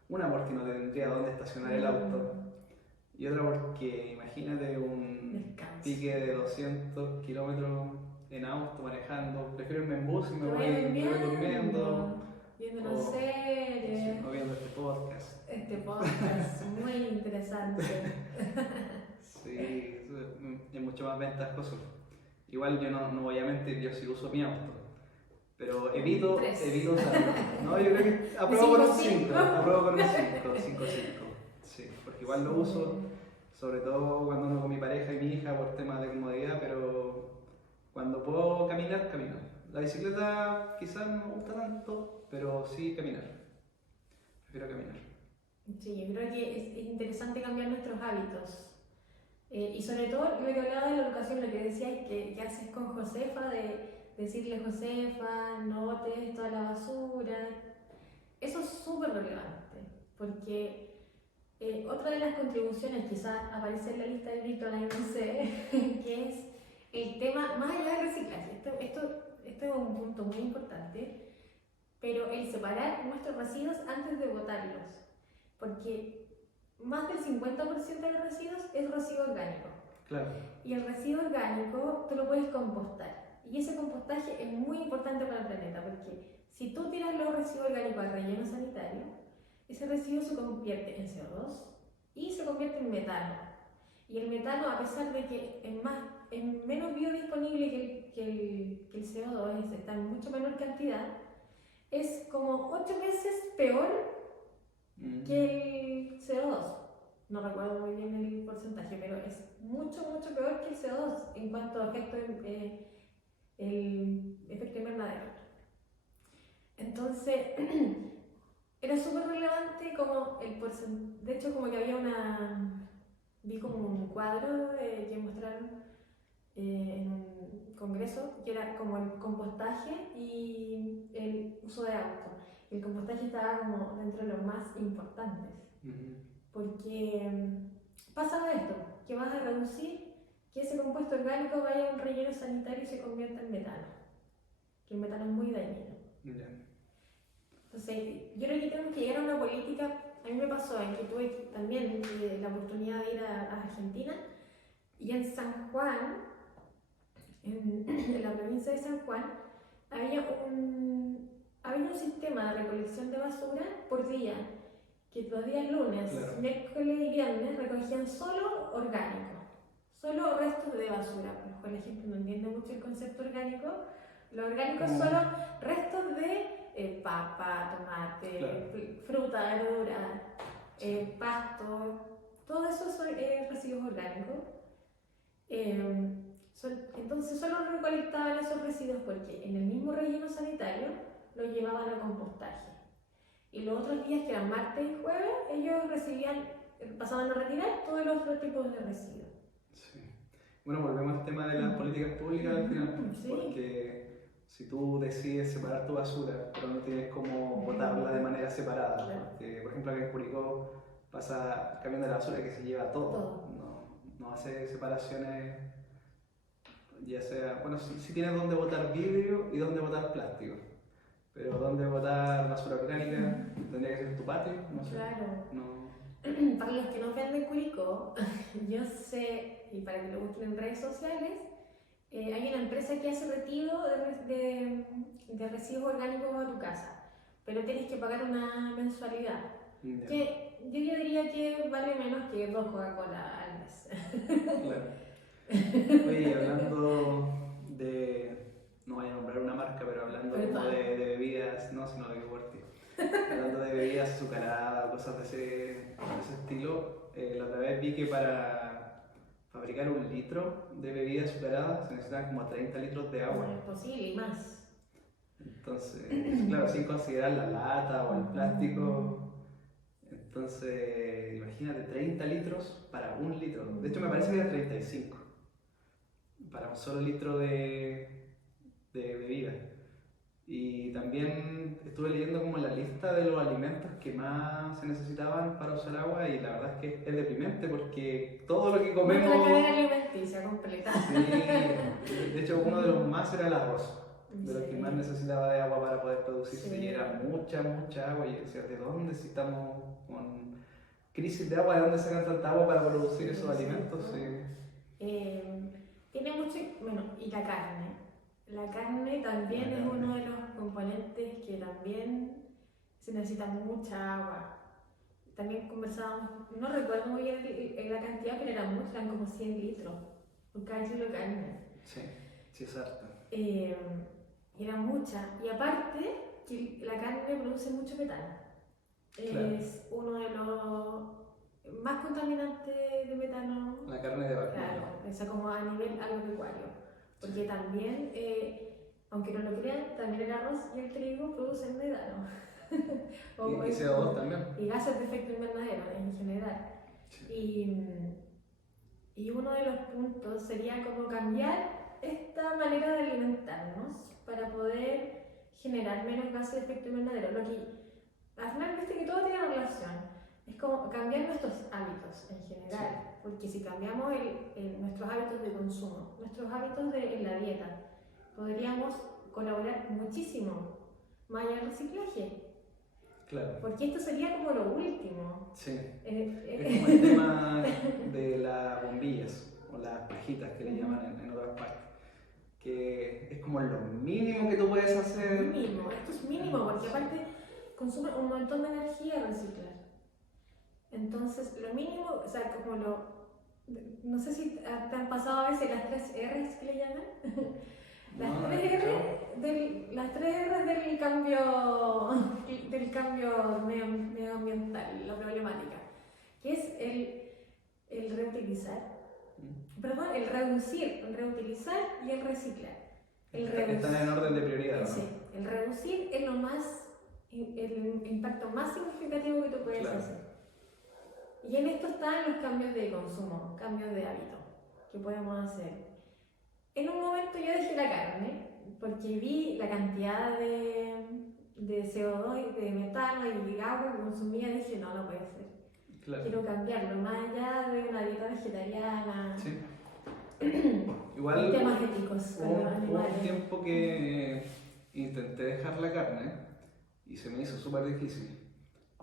Una porque no tendría dónde estacionar el auto. Y otra porque imagínate un pique de 200 kilómetros en auto, manejando. Prefiero irme en bus y me voy durmiendo. Viendo una serie. O viendo este podcast. Este podcast, muy interesante. Sí, es mucho más ventajoso. Igual yo no voy a mentir, yo sí uso mi auto. Pero evito usarlo. No, yo creo que apruebo con un 5. Apruebo con un 5. Sí, porque igual lo uso, sobre todo cuando ando con mi pareja y mi hija por temas de comodidad, pero cuando puedo caminar, camino. La bicicleta quizás no me gusta tanto, pero sí caminar. Prefiero caminar. Sí, yo creo que es interesante cambiar nuestros hábitos. Y sobre todo lo que hablaba de la educación, lo que decías que haces con Josefa, de decirle Josefa, no botes toda la basura. Eso es súper relevante, porque otra de las contribuciones, quizás aparece en la lista de Víctor, no sé, que es el tema, más allá del reciclaje. Esto es un punto muy importante, pero el separar nuestros residuos antes de botarlos, porque más del 50% de los residuos es residuo orgánico. Claro. Y el residuo orgánico tú lo puedes compostar. Y ese compostaje es muy importante para el planeta, porque si tú tiras los residuos orgánicos al relleno sanitario, ese residuo se convierte en CO2 y se convierte en metano. Y el metano, a pesar de que es menos biodisponible que el CO2, está en mucho menor cantidad, es como 8 veces peor que el CO2. No recuerdo muy bien el porcentaje, pero es mucho peor que el CO2 en cuanto a el efecto invernadero. Entonces, era súper relevante como el porcentaje. De hecho, como que vi como un cuadro que mostraron en un congreso, que era como el compostaje y el uso de auto. El compostaje estaba como dentro de los más importantes, porque pasa esto, que vas a reducir que ese compuesto orgánico vaya a un relleno sanitario y se convierta en metano, que el metano es muy dañino. Entonces, yo creo que tenemos que llegar a una política. A mí me pasó en que tuve también la oportunidad de ir a Argentina, y en San Juan, en la provincia de San Juan, había un sistema de recolección de basura por día, que los días lunes, Claro. miércoles y viernes recogían solo orgánico, solo restos de basura. Pues la gente no entiende mucho el concepto orgánico. Lo orgánico es solo restos de papa, tomate, Claro. fruta, verdura, pasto, todo eso son residuos orgánicos. Entonces solo recolectaban esos residuos porque en el mismo relleno sanitario los llevaban a compostaje. Y los otros días, que eran martes y jueves, ellos pasaban a retirar todos los otros tipos de residuos. Sí. Bueno, volvemos al tema de las políticas públicas al final, Sí. porque si tú decides separar tu basura, pero no tienes cómo botarla de manera separada, Claro. porque por ejemplo aquí en Curicó pasa el camión de la basura que se lleva todo, Todo. no hace separaciones, ya sea, bueno, si tienes dónde botar vidrio y dónde botar plástico, pero dónde botar basura orgánica tendría que ser en tu patio, no sé. Claro. No. Para los que no vean de Curicó, yo sé, y para que lo busquen en redes sociales, hay una empresa que hace retiro de residuos orgánicos a tu casa, pero tienes que pagar una mensualidad, Ya. que yo diría que vale menos que 2 Coca-Cola al mes. Claro. Oye, hablando de, no voy a nombrar una marca, pero hablando como de bebidas, no, sino de Worthy. Hablando de bebidas azucaradas, cosas de ese estilo, la otra vez vi que para fabricar 1 litro de bebida azucarada se necesitan como 30 litros de agua. No es posible, y más. Entonces, claro, sin considerar la lata o el plástico. Entonces, imagínate, 30 litros para 1 litro. De hecho, me parece que era 35 para un solo litro de bebida. Y también estuve leyendo como la lista de los alimentos que más se necesitaban para usar agua, y la verdad es que es deprimente porque todo lo que comemos... Bueno, la cadena alimenticia completa. Sí, de hecho uno de los más era el arroz, de los Sí. que más necesitaba de agua para poder producirse, Sí. y era mucha agua, y yo decía, ¿de dónde, si estamos con crisis de agua, de dónde sacan tanta agua para producir esos alimentos? Sí. Tiene mucho, bueno, y la carne. La carne también es uno de los componentes que también se necesita mucha agua. También conversábamos, no recuerdo muy bien la cantidad, pero eran como 100 litros por cada kilo de carne. Sí, es harto. Era mucha. Y aparte, que la carne produce mucho metano. Claro. Es uno de los más contaminantes de metano. La carne de vaca. Claro, esa como a nivel agropecuario. Porque también, aunque no lo crean, también el arroz y el trigo producen metano. Y CO2 también. Y gases de efecto invernadero en general. Sí. Y uno de los puntos sería como cambiar esta manera de alimentarnos para poder generar menos gases de efecto invernadero. Lo que al final, viste que todo tiene relación. Es como cambiar nuestros hábitos en general, sí. Porque si cambiamos nuestros hábitos de consumo, nuestros hábitos en la dieta, podríamos colaborar muchísimo más allá del reciclaje. Claro. Porque esto sería como lo último. Sí. Es como el tema de las bombillas o las pajitas que le llaman en otras partes. Que es como lo mínimo que tú puedes hacer. Mínimo, esto es mínimo, porque aparte consume un montón de energía reciclar. Entonces, lo mínimo, o sea, como no sé si te han pasado a veces las 3 R's que le llaman. Las 3 R's del cambio medioambiental, la problemática, que es el reutilizar, perdón, el reducir, el reutilizar y el reciclar. Están en orden de prioridad, ¿no? Sí, el reducir es el impacto más significativo que tú puedes hacer. Y en esto están los cambios de consumo, cambios de hábito que podemos hacer. En un momento yo dejé la carne porque vi la cantidad de CO2 y de metano y agua que consumía, y dije, no puede ser. Claro. Quiero cambiarlo, más allá de una dieta vegetariana. Sí. Igual temas éticos. Hubo un tiempo que intenté dejar la carne y se me hizo súper difícil,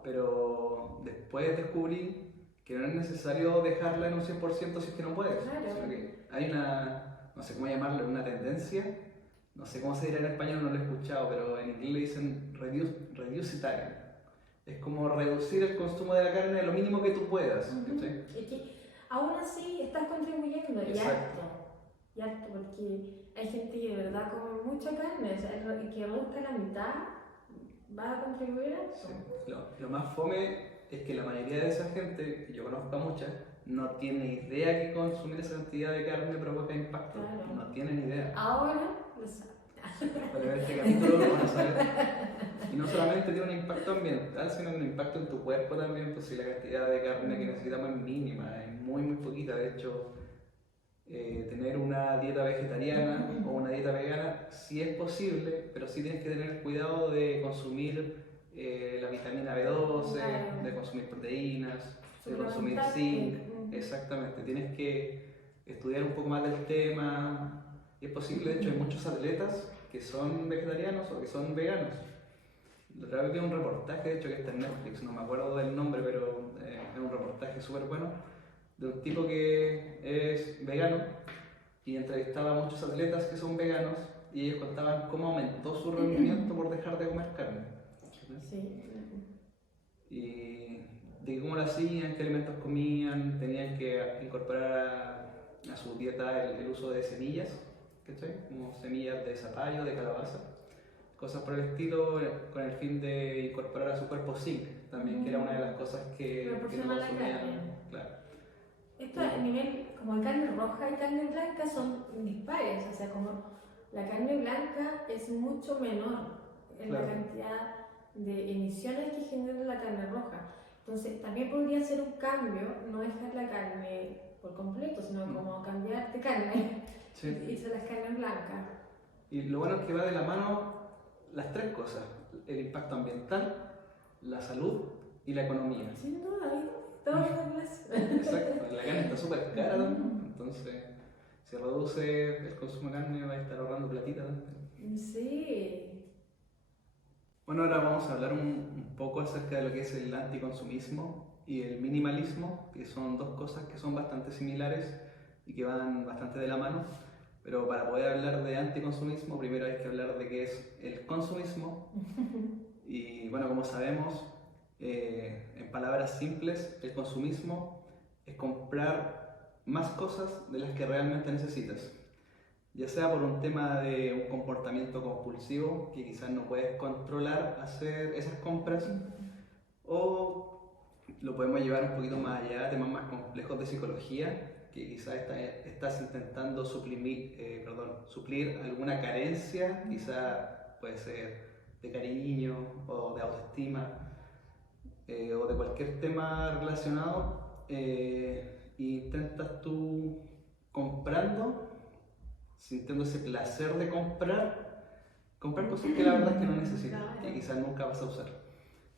pero después descubrí que no es necesario dejarla en un 100% si es que no puedes. Claro. Sino que hay una, no sé cómo llamarlo, una tendencia no sé cómo se dirá en español, no lo he escuchado, pero en inglés le dicen reducitarian. Es como reducir el consumo de la carne a lo mínimo que tú puedas. ¿Cachai? Es que aún así estás contribuyendo Exacto. y harto, porque hay gente que de verdad come mucha carne, o sea, que reduzca la mitad va a contribuir a eso. Sí. Lo más fome es que la mayoría de esa gente, que yo conozco a muchas, no tiene idea que consumir esa cantidad de carne provoca impacto. Claro. No tienen idea. Ahora lo saben. Para ver este capítulo lo van a saber. Y no solamente tiene un impacto ambiental, sino un impacto en tu cuerpo también, pues si la cantidad de carne que necesitamos es mínima, es muy muy poquita. De hecho, tener una dieta vegetariana o una dieta vegana sí es posible, pero sí tienes que tener cuidado de consumir la vitamina B12, Claro. de consumir proteínas, de consumir Suplementarte. zinc. Exactamente, tienes que estudiar un poco más del tema. Y es posible, de hecho, hay muchos atletas que son vegetarianos o que son veganos. La otra vez vi un reportaje, de hecho, que está en Netflix, no me acuerdo del nombre, pero es un reportaje súper bueno, de un tipo que es vegano y entrevistaba a muchos atletas que son veganos y ellos contaban cómo aumentó su rendimiento por dejar de comer carne. Sí. Y de cómo lo hacían, qué alimentos comían, tenían que incorporar a su dieta el uso de semillas, ¿cachai? Como semillas de zapallo, de calabaza, cosas por el estilo, con el fin de incorporar a su cuerpo zinc también, que era una de las cosas que no Proporciona la consumían. carne. Claro. Esto a nivel, como carne roja y carne blanca son dispares, o sea, como la carne blanca es mucho menor en Claro. la cantidad de emisiones que genera la carne roja. Entonces, también podría ser un cambio, no dejar la carne por completo, sino como cambiar de carne Sí. y irse a las carnes blancas. Y lo bueno es que va de la mano las tres cosas: el impacto ambiental, la salud y la economía. Sin duda, ahí todo está relacionado. Exacto, la carne está súper cara también, entonces si reduce el consumo de carne va a estar ahorrando platita también. Sí. Bueno, ahora vamos a hablar un poco acerca de lo que es el anticonsumismo y el minimalismo, que son dos cosas que son bastante similares y que van bastante de la mano. Pero para poder hablar de anticonsumismo, primero hay que hablar de qué es el consumismo. Y bueno, como sabemos, en palabras simples, el consumismo es comprar más cosas de las que realmente necesitas. Ya sea por un tema de un comportamiento compulsivo, que quizás no puedes controlar hacer esas compras, o lo podemos llevar un poquito más allá, temas más complejos de psicología, que quizás estás intentando suplir alguna carencia, quizás puede ser de cariño o de autoestima, o de cualquier tema relacionado, y intentas tú comprando, sintiendo ese placer de comprar cosas que la verdad es que no necesitas, que quizás nunca vas a usar.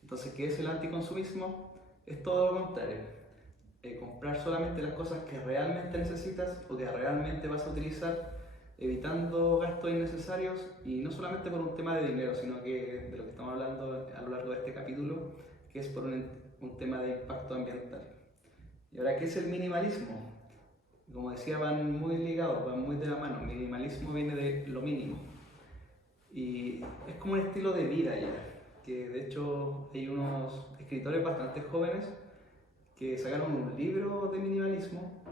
Entonces, ¿qué es el anticonsumismo? Es todo lo contrario. Comprar solamente las cosas que realmente necesitas o que realmente vas a utilizar, evitando gastos innecesarios, y no solamente por un tema de dinero, sino que de lo que estamos hablando a lo largo de este capítulo, que es por un tema de impacto ambiental. ¿Y ahora qué es el minimalismo? Como decía, van muy ligados, van muy de la mano. Minimalismo viene de lo mínimo. Y es como un estilo de vida ya, que de hecho hay unos escritores bastante jóvenes que sacaron un libro de minimalismo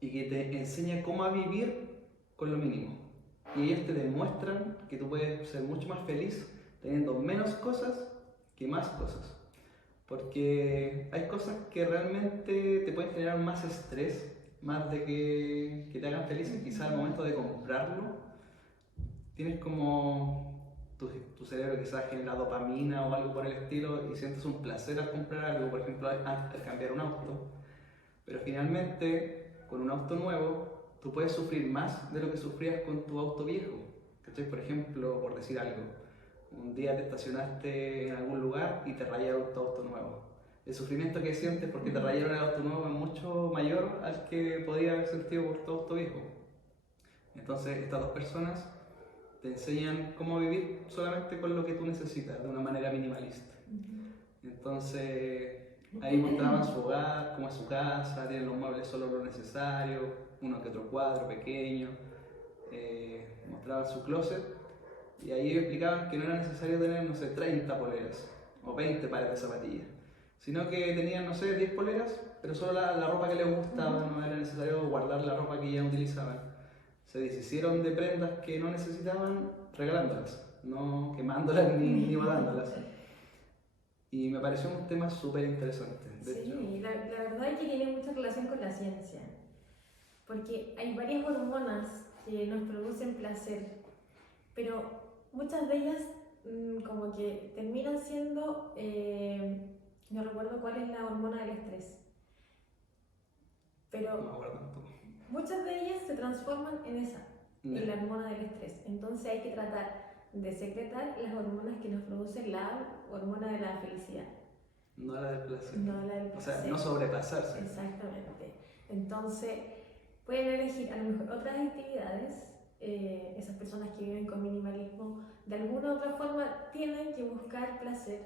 y que te enseña cómo a vivir con lo mínimo. Y ellos te demuestran que tú puedes ser mucho más feliz teniendo menos cosas que más cosas. Porque hay cosas que realmente te pueden generar más estrés, más de que te hagan feliz. Quizás al momento de comprarlo, tienes como tu cerebro quizás genera dopamina o algo por el estilo y sientes un placer al comprar algo, por ejemplo, al cambiar un auto. Pero finalmente, con un auto nuevo, tú puedes sufrir más de lo que sufrías con tu auto viejo. ¿Cachai? Por ejemplo, por decir algo, un día te estacionaste en algún lugar y te rayaron tu auto nuevo. El sufrimiento que sientes porque te rayaron el auto nuevo es mucho mayor al que podría haber sentido por tu auto viejo. Entonces, estas dos personas te enseñan cómo vivir solamente con lo que tú necesitas, de una manera minimalista. Entonces, ahí mostraban su hogar, cómo es su casa, tienen los muebles solo lo necesario, uno que otro cuadro pequeño, mostraba su closet y ahí explicaban que no era necesario tener, no sé, 30 poleras o 20 pares de zapatillas, sino que tenían, no sé, 10 poleras, pero solo la ropa que les gustaba, no era necesario guardar la ropa que ya utilizaban. Se deshicieron de prendas que no necesitaban regalándolas, no quemándolas ni botándolas. Y me pareció un tema súper interesante. Sí, la verdad es que tiene mucha relación con la ciencia, porque hay varias hormonas que nos producen placer, pero muchas de ellas como que terminan siendo, no recuerdo cuál es la hormona del estrés, pero No me acuerdo tampoco. muchas de ellas se transforman en esa, en la hormona del estrés. Entonces hay que tratar de secretar las hormonas que nos producen la hormona de la felicidad. No la del placer. No la del placer. O sea, no sobrepasarse. Exactamente. Entonces, pueden elegir a lo mejor otras actividades. Esas personas que viven con minimalismo, de alguna u otra forma, tienen que buscar placer.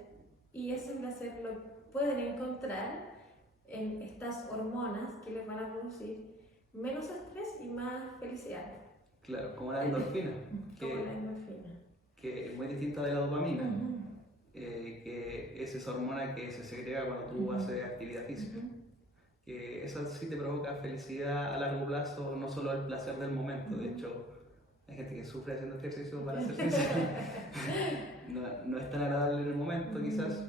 Y ese placer lo pueden encontrar en estas hormonas que les van a producir menos estrés y más felicidad. Claro, como la endorfina. Como la endorfina. Que es muy distinta de la dopamina. Que es esa hormona que se segrega cuando tú haces actividad física. Que eso sí te provoca felicidad a largo plazo, no solo el placer del momento. De hecho, hay gente que sufre haciendo ejercicio para hacer ejercicio. No es tan agradable en el momento quizás,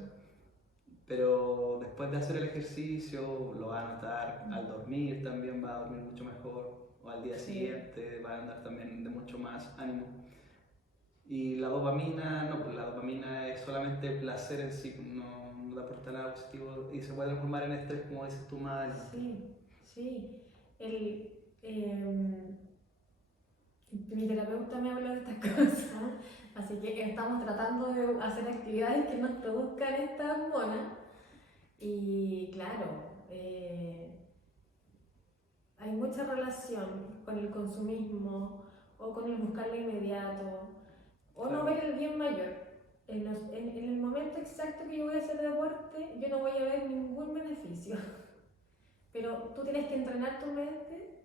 pero después de hacer el ejercicio lo va a notar al dormir, también va a dormir mucho mejor, o al día siguiente va a andar también de mucho más ánimo. Y la dopamina, no, pues la dopamina es solamente placer en sí, no te aporta nada positivo y se puede transformar en estrés, como dices tú más adelante. Sí. Mi terapeuta me habló de estas cosas, así que estamos tratando de hacer actividades que nos produzcan esta hormona. Y claro, hay mucha relación con el consumismo o con el buscar lo inmediato o no ver el bien mayor. En el momento exacto que yo voy a hacer deporte, yo no voy a ver ningún beneficio. Pero tú tienes que entrenar tu mente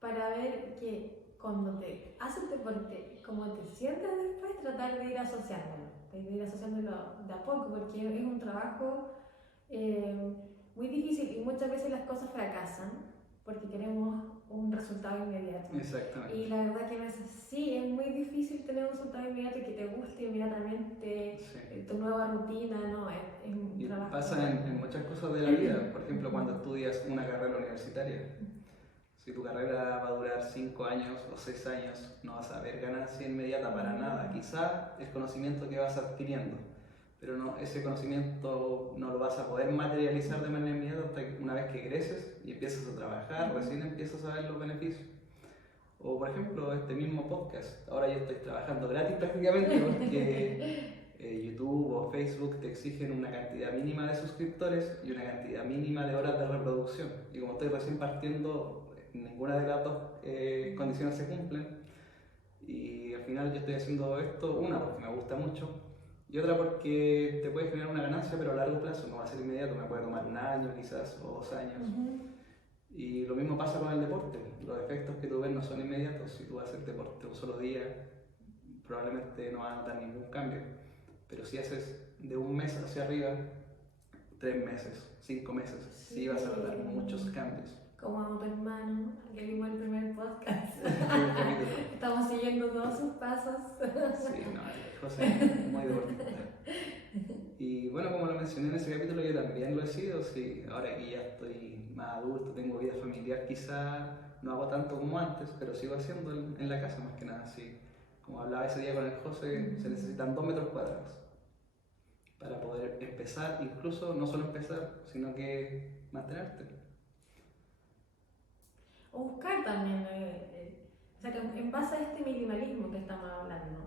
para ver que cuando te haces deporte, como te sientes después, tratar de ir asociándolo de a poco, porque es un trabajo muy difícil y muchas veces las cosas fracasan porque queremos un resultado inmediato. Exactamente. Y la verdad que no es así, es muy difícil tener un resultado inmediato y que te guste inmediatamente tu nueva rutina, no, es un trabajo. Pasa en muchas cosas de la vida, por ejemplo, cuando estudias una carrera universitaria. Si tu carrera va a durar 5 años o 6 años, no vas a ver ganancia inmediata para nada. Quizá el conocimiento que vas adquiriendo, pero no, ese conocimiento no lo vas a poder materializar de manera inmediata hasta que una vez que creces y empiezas a trabajar, recién empiezas a ver los beneficios. O por ejemplo, este mismo podcast. Ahora yo estoy trabajando gratis prácticamente porque YouTube o Facebook te exigen una cantidad mínima de suscriptores y una cantidad mínima de horas de reproducción. Y como estoy recién partiendo, ninguna de las dos condiciones se cumplen. Y al final yo estoy haciendo esto, una porque me gusta mucho y otra porque te puede generar una ganancia, pero a largo plazo, no va a ser inmediato, me puede tomar 1 año quizás o 2 años. Y lo mismo pasa con el deporte, los efectos que tú ves no son inmediatos. Si tú haces deporte un solo día, probablemente no vas a notar ningún cambio, pero si haces de 1 mes hacia arriba, 3 meses, 5 meses, sí vas a notar muchos cambios. Como a tu hermano, que vimos el primer podcast. Estamos siguiendo todos sus pasos. Sí, no, José es muy deportista. Y bueno, como lo mencioné en ese capítulo, yo también lo he sido. Sí, ahora que ya estoy más adulto, tengo vida familiar, quizá no hago tanto como antes, pero sigo haciendo en la casa más que nada. Sí. Como hablaba ese día con el José, se necesitan 2 metros cuadrados para poder empezar, incluso no solo empezar, sino que mantenerte. O buscar también, o sea, que en base a este minimalismo que estamos hablando,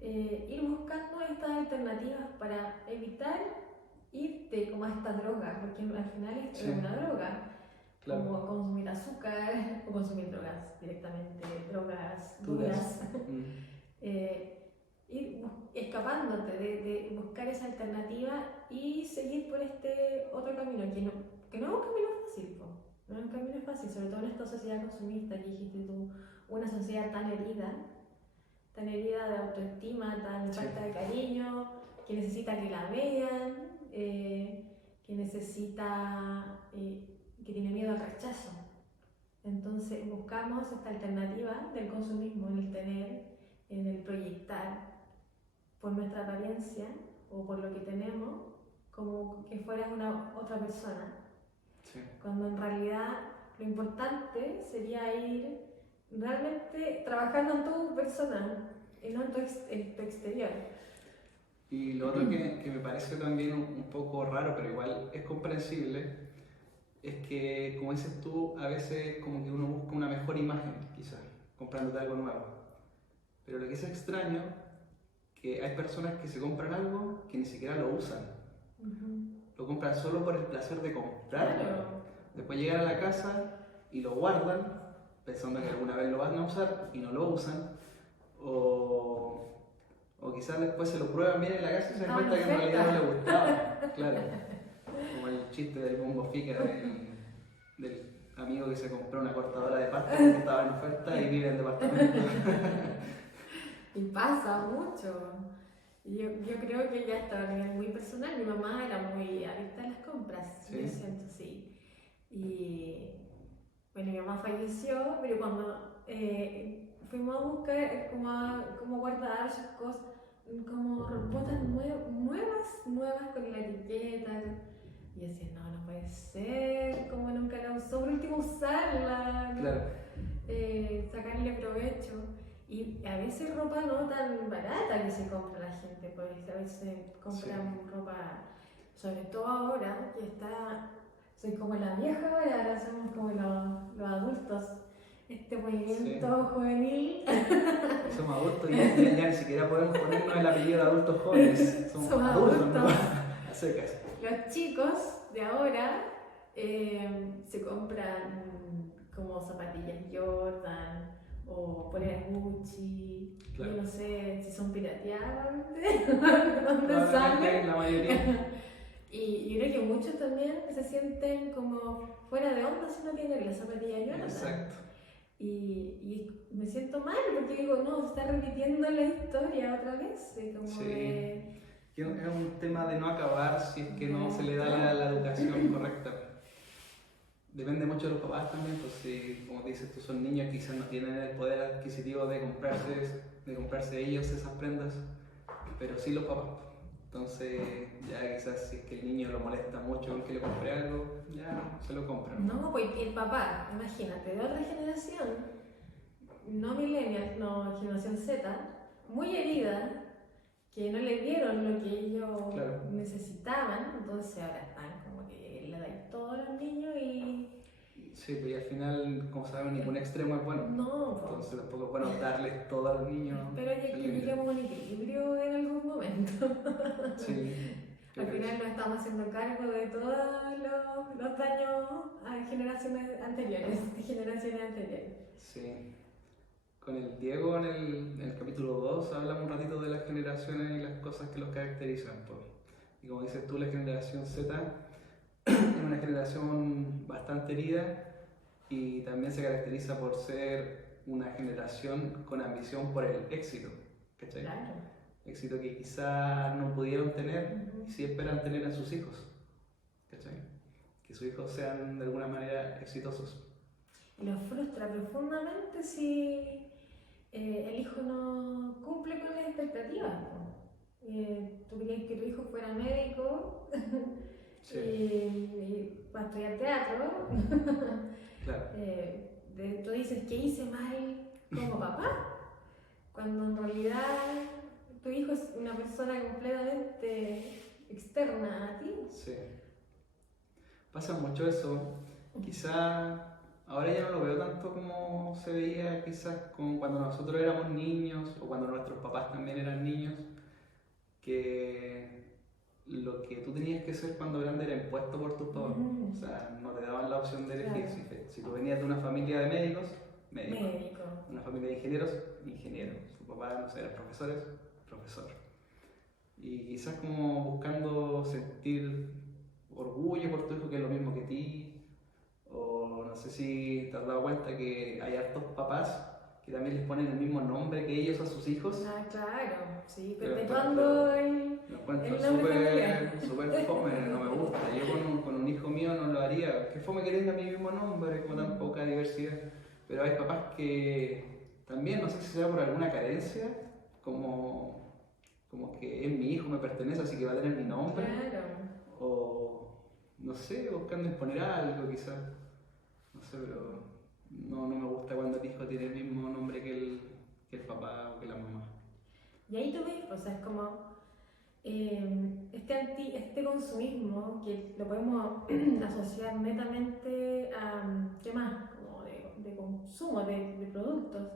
ir buscando estas alternativas para evitar irte como a esta droga, porque al final es una droga, como consumir azúcar o consumir drogas directamente, drogas duras. Ir escapándote de buscar esa alternativa y seguir por este otro camino, que no es un camino fácil, no es un camino fácil, sobre todo en esta sociedad consumista que dijiste tú, una sociedad tan herida, tan herida de autoestima, tan Sí. falta de cariño, que necesita que la vean, que necesita, que tiene miedo al rechazo. Entonces buscamos esta alternativa del consumismo en el tener, en el proyectar por nuestra apariencia o por lo que tenemos, como que fuera una otra persona. Sí. Cuando en realidad lo importante sería ir realmente trabajando en tu persona y no en tu exterior. Y lo otro que me parece también un poco raro, pero igual es comprensible, es que, como dices tú, a veces como que uno busca una mejor imagen, quizás, comprándote algo nuevo. Pero lo que es extraño, que hay personas que se compran algo que ni siquiera lo usan. Lo compran solo por el placer de comprarlo. Claro. Después llegan a la casa y lo guardan, pensando que alguna vez lo van a usar y no lo usan. O quizás después se lo prueban bien en la casa y se dan cuenta que en realidad no le gustaba. Claro. Como el chiste del Bombo Fica del amigo que se compró una cortadora de pasta porque estaba en oferta y vive en departamento. Y pasa mucho. Yo creo que ya está a nivel muy personal. Mi mamá era muy adicta a las compras, ¿Sí? yo siento, sí. Y bueno, mi mamá falleció, pero cuando fuimos a buscar como guardar sus cosas, como botas nuevas con la etiqueta. Y yo decía, no puede ser, como nunca la usó, por último usarla, ¿no? Claro. Sacarle provecho. Y a veces ropa no tan barata que se compra la gente, porque a veces compran ropa, sobre todo ahora, que soy como la vieja ahora somos como los adultos. Este movimiento juvenil. Somos adultos y ya ni siquiera podemos ponernos el apellido de adultos jóvenes. Somos adultos, ¿no? A secas. Los chicos de ahora se compran como zapatillas Jordan o poleras Gucci. Claro. Yo no sé si son pirateadas, ¿dónde salen? La mayoría. Y yo creo que muchos también se sienten como fuera de onda si no tienen la zapatilla Jordan. Exacto. Y me siento mal porque digo, no, se está repitiendo la historia otra vez. Como sí. Es un tema de no acabar si es que no se le da la educación correcta. Depende mucho de los papás también, pues si, como dices tú, son niños, quizás no tienen el poder adquisitivo de comprarse ellos esas prendas, pero sí los papás. Entonces, ya quizás si es que el niño lo molesta mucho con que le compre algo, ya se lo compran. No, pues el papá, imagínate, de otra generación, no millennial, no generación Z, muy herida, que no le dieron lo que ellos necesitaban, entonces ahora están como que le dan todo a los niños y... Sí, pues y al final, como saben, ningún extremo es bueno. No, entonces tampoco es bueno darles todo a los niños. Espero que lleguemos a un equilibrio en algún momento. Sí. Al final nos estamos haciendo cargo de todos los daños a generaciones anteriores. Sí. Con el Diego en el capítulo 2 hablamos un ratito de las generaciones y las cosas que los caracterizan. Pues. Y como dices tú, la generación Z es una generación bastante herida y también se caracteriza por ser una generación con ambición por el éxito. ¿Cachai? Claro. Éxito que quizás no pudieron tener y sí esperan tener en sus hijos. ¿Cachai? Que sus hijos sean de alguna manera exitosos. Y los frustra profundamente si el hijo no cumple con las expectativas. Tú querías que tu hijo fuera médico y va a estudiar teatro. Claro. Tú dices, ¿qué hice mal como papá? Cuando en realidad tu hijo es una persona completamente externa a ti. Sí. Pasa mucho eso. Quizá ahora ya no lo veo tanto como se veía quizás como cuando nosotros éramos niños o cuando nuestros papás también eran niños, que lo que tú tenías que ser cuando grande era impuesto por tus papás. O sea, no te daban la opción de elegir. Claro. Si tú venías de una familia de médicos, médico. Una familia de ingenieros, ingeniero. Su papá, no sé, eran profesores, profesor. Y quizás como buscando sentir orgullo por tu hijo que es lo mismo que ti, o no sé si te has dado cuenta que hay hartos papás que también les ponen el mismo nombre que ellos a sus hijos. Ah, claro, sí, Pero perpetuando el lo encuentro nombre familiar. súper fome, no me gusta. Yo con un hijo mío no lo haría. Qué fome que tenga mi mismo nombre, como tan poca diversidad. Pero hay papás que también, no sé si sea por alguna carencia, como que es mi hijo, me pertenece, así que va a tener mi nombre. Claro. O no sé, buscando imponer algo quizás. No sé, pero no me gusta cuando el hijo tiene el mismo nombre que el papá o que la mamá. Y ahí tú ves, o sea, es como este consumismo que lo podemos asociar netamente a temas como de consumo de productos,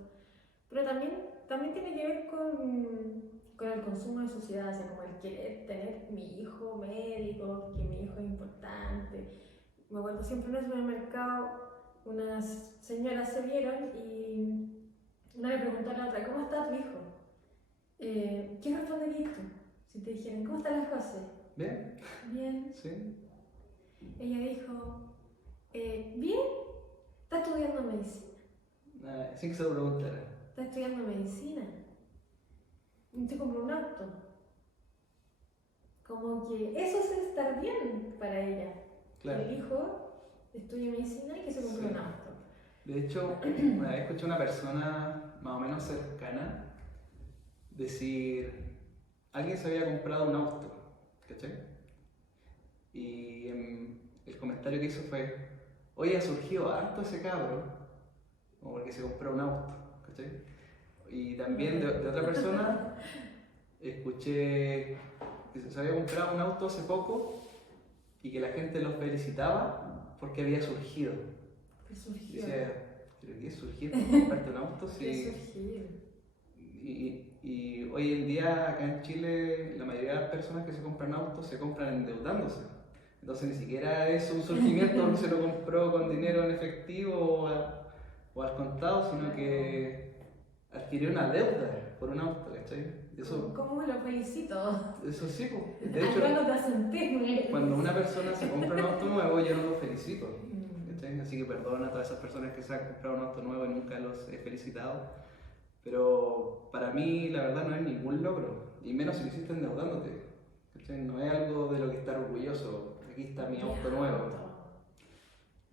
pero también tiene que ver con el consumo de sociedad, o sea, como el querer tener mi hijo médico, que mi hijo es importante. Me acuerdo siempre en el supermercado, unas señoras se vieron y una le preguntó a la otra, ¿cómo está tu hijo? ¿Qué responderías tú? Si te dijeran, ¿cómo están las cosas? ¿Bien? Bien. Sí. Ella dijo, bien, está estudiando medicina. Sin que se lo preguntara. Está estudiando medicina. Y te compró un auto. Como que eso es estar bien para ella. Claro. El hijo estudia medicina y que se compró un auto. De hecho, una vez escuché a una persona más o menos cercana decir, alguien se había comprado un auto, ¿cachai? Y el comentario que hizo fue, oye, ha surgido harto ese cabro, como porque se compró un auto, ¿cachai? Y también de otra persona escuché que se había comprado un auto hace poco y que la gente lo felicitaba porque había surgido. ¿Qué surgió? Decía, ¿pero qué es surgir por comprarte un auto? ¿Qué surgir? Y hoy en día acá en Chile la mayoría de las personas que se compran autos se compran endeudándose. Entonces ni siquiera es un surgimiento que se lo compró con dinero en efectivo o al contado, sino que adquirió una deuda por un auto, ¿cachai? Eso, ¿Cómo me lo felicito? eso sí, pues. De hecho, Algo no te senté. cuando una persona se compra un auto nuevo, yo no lo felicito. ¿Cachai? Así que perdona a todas esas personas que se han comprado un auto nuevo y nunca los he felicitado. Pero para mí la verdad no es ningún logro, y menos si lo hiciste endeudándote. ¿Cachai? No es algo de lo que estar orgulloso. Aquí está mi auto nuevo.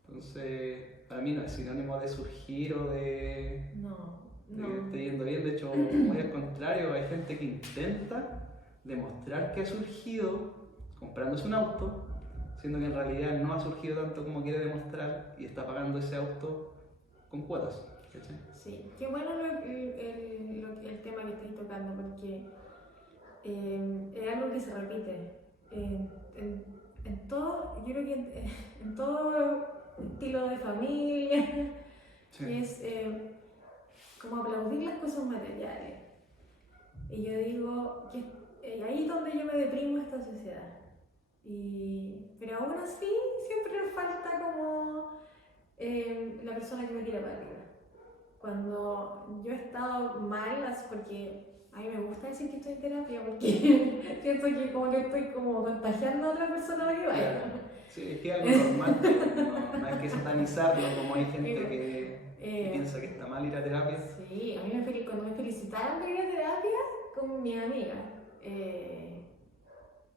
Entonces, para mí no es sinónimo de surgir o de que esté yendo bien. De hecho, muy al contrario, hay gente que intenta demostrar que ha surgido comprándose un auto, siendo que en realidad no ha surgido tanto como quiere demostrar y está pagando ese auto con cuotas. ¿Cachai? Sí, qué bueno el tema que estáis tocando, porque es algo que se repite en todo, yo creo que en todo estilo de familia, Sí. que es como aplaudir las cosas materiales. Y yo digo que ahí es donde yo me deprimo esta sociedad. Pero aún así, siempre nos falta como la persona que me tira para arriba. Cuando yo he estado mal, porque a mí me gusta decir que estoy en terapia, porque siento que como que estoy como contagiando a otra persona para que vaya. Sí, es que es algo normal, no hay que satanizarlo como hay gente que piensa que está mal ir a terapia. Sí, a mí cuando me felicitaron por ir a terapia con mi amiga,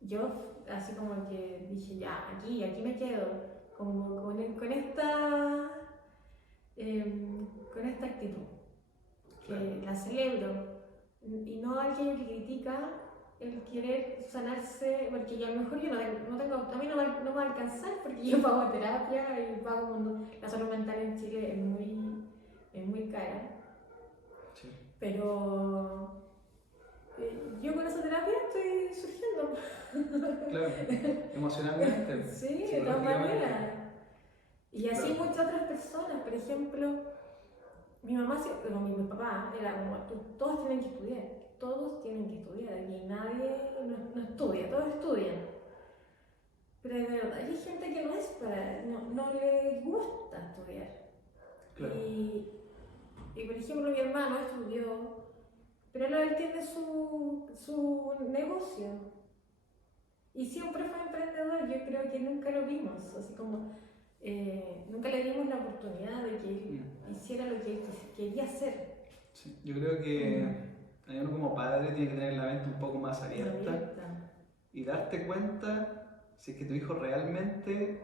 yo así como que dije, ya, aquí me quedo, como con esta actitud, que la celebro, y no aquello que critica el querer sanarse, porque yo a lo mejor yo no tengo, a mí no me va a alcanzar porque yo pago terapia y pago la salud mental en Chile es muy cara. Sí. Pero yo con esa terapia estoy surgiendo. Claro, emocionalmente. Sí, de todas maneras. Y así muchas otras personas, por ejemplo, mi mamá, mi papá, era como, todos tienen que estudiar, aquí nadie no estudia, todos estudian. Pero de verdad, hay gente que no le gusta estudiar. Claro. Y por ejemplo, mi hermano estudió, pero él tiene su negocio. Y siempre fue emprendedor, yo creo que nunca lo vimos, así como nunca le dimos la oportunidad de que él hiciera lo que él quería hacer. Sí, yo creo que uno como padre tiene que tener la mente un poco más abierta y darte cuenta si es que tu hijo realmente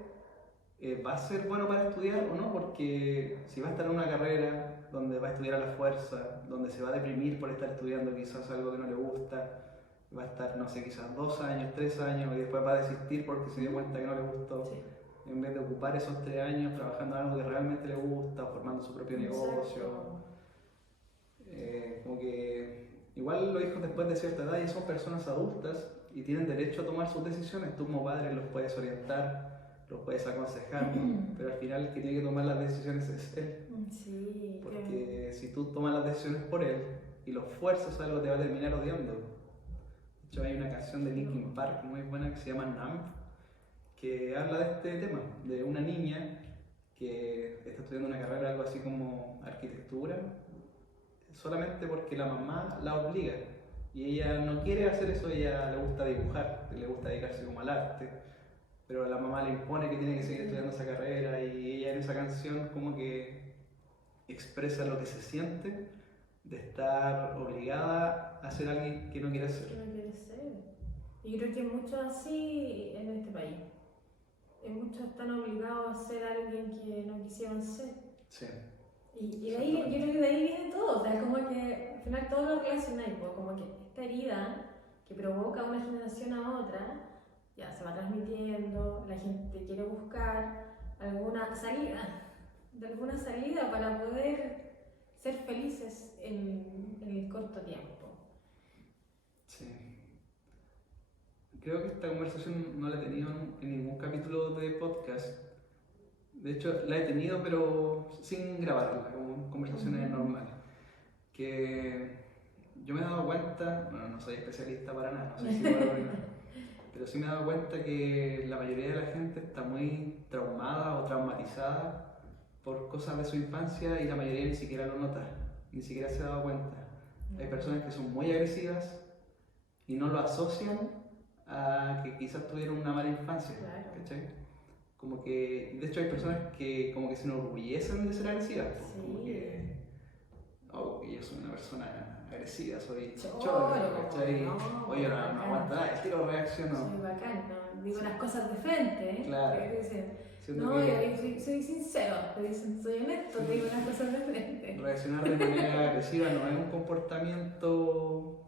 va a ser bueno para estudiar o no, porque si va a estar en una carrera donde va a estudiar a la fuerza, donde se va a deprimir por estar estudiando quizás algo que no le gusta, va a estar, no sé, quizás 2 años, 3 años y después va a desistir porque se dio cuenta que no le gustó, Sí. en vez de ocupar esos 3 años trabajando en algo que realmente le gusta, o formando su propio negocio. Como que igual los hijos después de cierta edad ya son personas adultas y tienen derecho a tomar sus decisiones. Tú como padre los puedes orientar, los puedes aconsejar, pero al final el que tiene que tomar las decisiones es él. Sí, porque si tú tomas las decisiones por él y los fuerzas a algo, te va a terminar odiando. De hecho hay una canción de Linkin Park muy buena que se llama Numb, que habla de este tema, de una niña que está estudiando una carrera, algo así como arquitectura, solamente porque la mamá la obliga y ella no quiere hacer eso. Ella le gusta dibujar, le gusta dedicarse como al arte, pero la mamá le impone que tiene que seguir estudiando esa carrera, y ella en esa canción como que expresa lo que se siente de estar obligada a ser alguien que no quiere ser. Que no quiere ser. Y creo que muchos así en este país. Muchos están obligados a ser alguien que no quisieron ser. Sí. Y de ahí, yo creo que de ahí viene todo, o sea, como que al final todo lo relacionáis, pues, como que esta herida que provoca una generación a otra, ya se va transmitiendo, la gente quiere buscar alguna salida para poder ser felices en el corto tiempo. Sí. Creo que esta conversación no la he tenido en ningún capítulo de podcast. De hecho, la he tenido, pero sin grabarla, como conversaciones normales. Que yo me he dado cuenta, bueno, no soy especialista para nada, no soy psicólogo ni nada, pero sí me he dado cuenta que la mayoría de la gente está muy traumada o traumatizada por cosas de su infancia y la mayoría ni siquiera lo nota, ni siquiera se ha dado cuenta. Hay personas que son muy agresivas y no lo asocian a que quizás tuvieron una mala infancia, ¿cachai? Como que, de hecho hay personas que como que se enorgullecen de ser agresivas, pues, Sí. como que, oh, yo soy una persona agresiva, soy Choro, ¿cachai? no, Oye, no aguanta nada, el tiro reaccionó. Soy bacán, no, digo las cosas de frente, ¿eh? Claro. No, yo soy sincero, te dicen, soy honesto, te digo las cosas de frente. Reaccionar de manera agresiva no es un comportamiento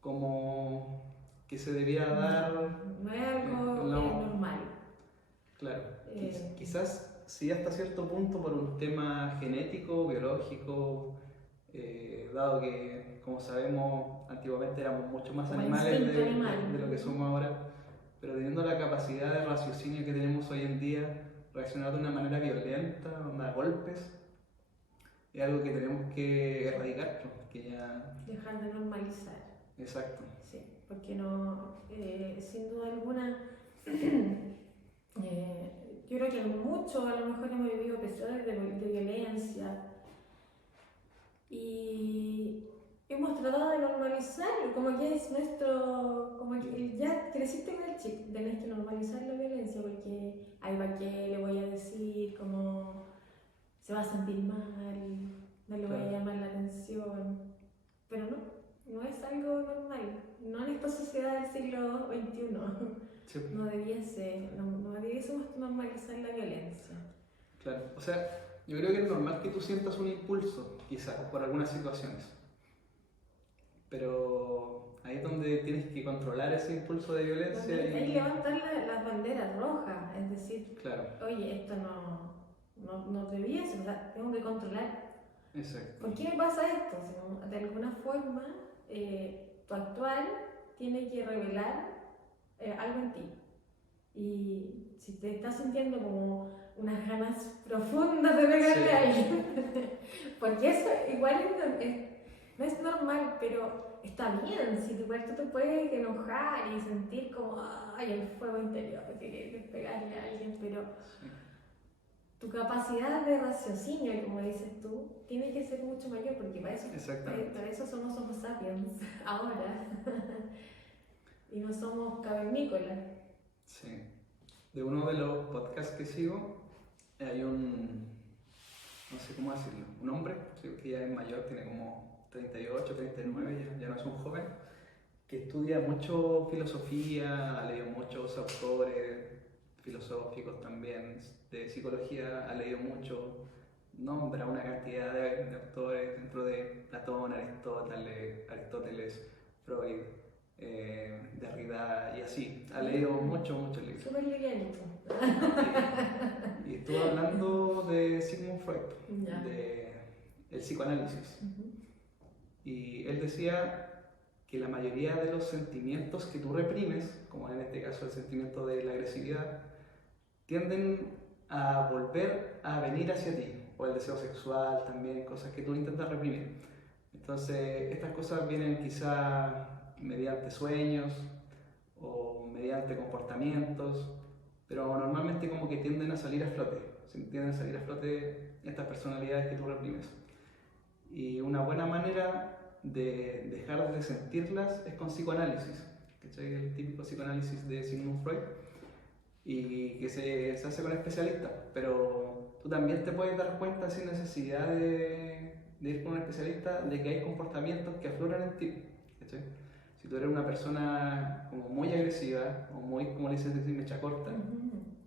como que se debiera dar. No es algo normal. Claro, quizás sí hasta cierto punto por un tema genético, biológico, dado que, como sabemos, antiguamente éramos mucho más animales de lo que somos ahora, pero teniendo la capacidad de raciocinio que tenemos hoy en día, reaccionar de una manera violenta, a golpes, es algo que tenemos que erradicar, que ya... Dejar de normalizar. Exacto. Sí, porque no, sin duda alguna, yo creo que mucho a lo mejor hemos vivido episodios de violencia y hemos tratado de normalizarlo, como que es nuestro, como que ya creciste con el chip, tenés que normalizar la violencia porque ay, ¿para qué le voy a decir? Como se va a sentir mal, no le voy a llamar la atención, pero no es algo normal, no en esta sociedad del siglo XXI. Sí. No debiésemos normalizar la violencia. Claro, o sea, yo creo que es normal que tú sientas un impulso, quizás, por algunas situaciones. Pero ahí es donde tienes que controlar ese impulso de violencia. Hay que levantar las banderas rojas, es decir, claro, oye, esto no debiese, o sea, tengo que controlar. Exacto. ¿Por qué me pasa esto? Si de alguna forma, tu actual tiene que revelar algo en ti. Y si te estás sintiendo como unas ganas profundas de pegarle a alguien, porque eso igual no es normal, pero está bien. Si tu cuerpo te puede enojar y sentir como el fuego interior que quieres pegarle a alguien, pero tu capacidad de raciocinio, como dices tú, tiene que ser mucho mayor, porque para eso somos Homo sapiens ahora y no somos cavernícolas. Sí. De uno de los podcasts que sigo hay un no sé cómo decirlo, un hombre, sí, que ya es mayor, tiene como 38, 39, ya no es un joven, que estudia mucho filosofía, ha leído muchos autores filosóficos también, de psicología, ha leído mucho, nombra una cantidad de autores dentro de Platón, Aristóteles, Freud, Derrida y así. Ha leído muchos libros. Súper livianito. Y estuvo hablando de Sigmund Freud, Ya. de el psicoanálisis. Y él decía que la mayoría de los sentimientos que tú reprimes, como en este caso el sentimiento de la agresividad, tienden a volver a venir hacia ti, o el deseo sexual también, cosas que tú intentas reprimir. Entonces, estas cosas vienen quizá mediante sueños o mediante comportamientos, pero normalmente como que tienden a salir a flote, tienden a salir a flote estas personalidades que tú reprimes. Y una buena manera de dejar de sentirlas es con psicoanálisis, ¿cachai? El típico psicoanálisis de Sigmund Freud, y que se hace con especialistas, pero tú también te puedes dar cuenta sin necesidad de ir con un especialista de que hay comportamientos que afloran en ti, ¿cachai? Si tú eres una persona como muy agresiva o muy, como le dicen, mecha corta,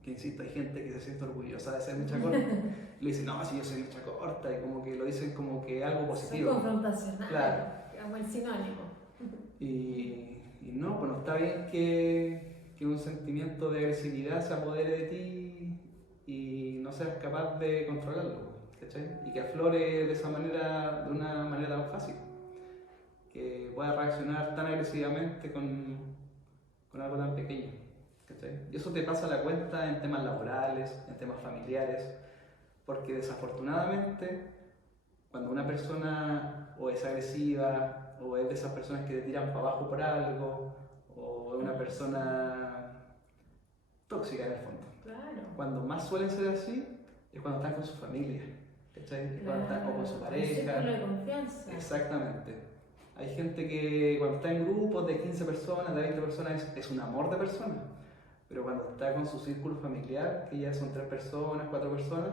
que insisto, hay gente que se siente orgullosa de ser mecha corta, le dicen, no, si yo soy mecha corta, y como que lo dicen como que algo positivo. Son confrontacionales, claro, como el sinónimo. Y no, pues no está bien que un sentimiento de agresividad se apodere de ti y no seas capaz de controlarlo, ¿cachai? Y que aflore de esa manera, de una manera tan fácil, que pueda reaccionar tan agresivamente con algo tan pequeño, ¿cachai? Y eso te pasa la cuenta en temas laborales, en temas familiares, porque desafortunadamente cuando una persona o es agresiva o es de esas personas que te tiran para abajo por algo, o es una persona tóxica en el fondo. Claro. Cuando más suelen ser así es cuando están con su familia, ¿cachai? Cuando están o con su pareja. Un círculo de confianza. Exactamente. Hay gente que cuando está en grupos de 15 personas, de 20 personas, es un amor de persona. Pero cuando está con su círculo familiar, que ya son 3 personas, 4 personas,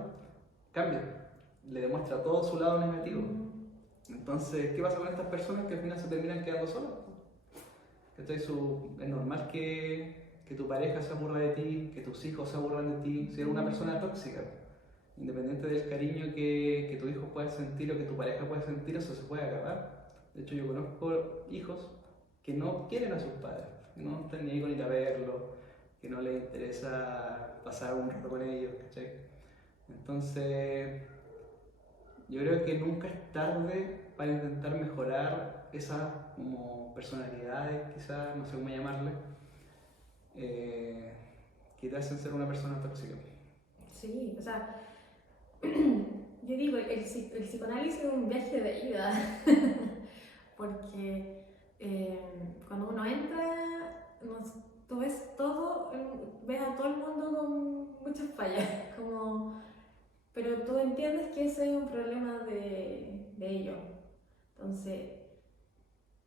cambia. Le demuestra todo su lado negativo. Entonces, ¿qué pasa con estas personas que al final se terminan quedando solas? ¿Cachai? Es normal que tu pareja se aburra de ti, que tus hijos se aburran de ti, si eres una persona tóxica. Independiente del cariño que tu hijo pueda sentir o que tu pareja pueda sentir, eso se puede acabar. De hecho, yo conozco hijos que no quieren a sus padres, que no están ni ahí con ir a verlo, que no les interesa pasar un rato con ellos, ¿cachai? Entonces, yo creo que nunca es tarde para intentar mejorar esas como personalidades, quizás, no sé cómo llamarle, que te hacen ser una persona tóxica. Sí, o sea, yo digo, el psicoanálisis es un viaje de ida, porque cuando uno entra, tú ves todo, ves a todo el mundo con muchas fallas, pero tú entiendes que ese es un problema de ellos. Entonces,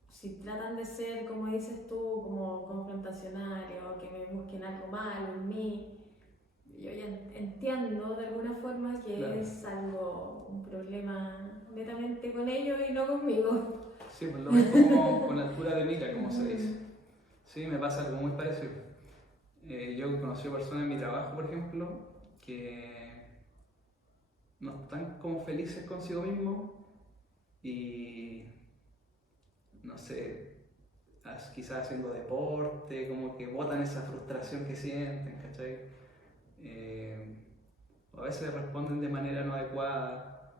si tratan de ser, como dices tú, como confrontacionarios, que me busquen algo malo en mí, yo ya entiendo de alguna forma que claro, es un problema netamente con ellos y no conmigo. Sí, pues lo ves como con altura de mira, como se dice. Sí, me pasa algo muy parecido. Yo he conocido personas en mi trabajo, por ejemplo, que no están como felices consigo mismos y, no sé, quizás haciendo deporte, como que botan esa frustración que sienten, ¿cachai? A veces responden de manera no adecuada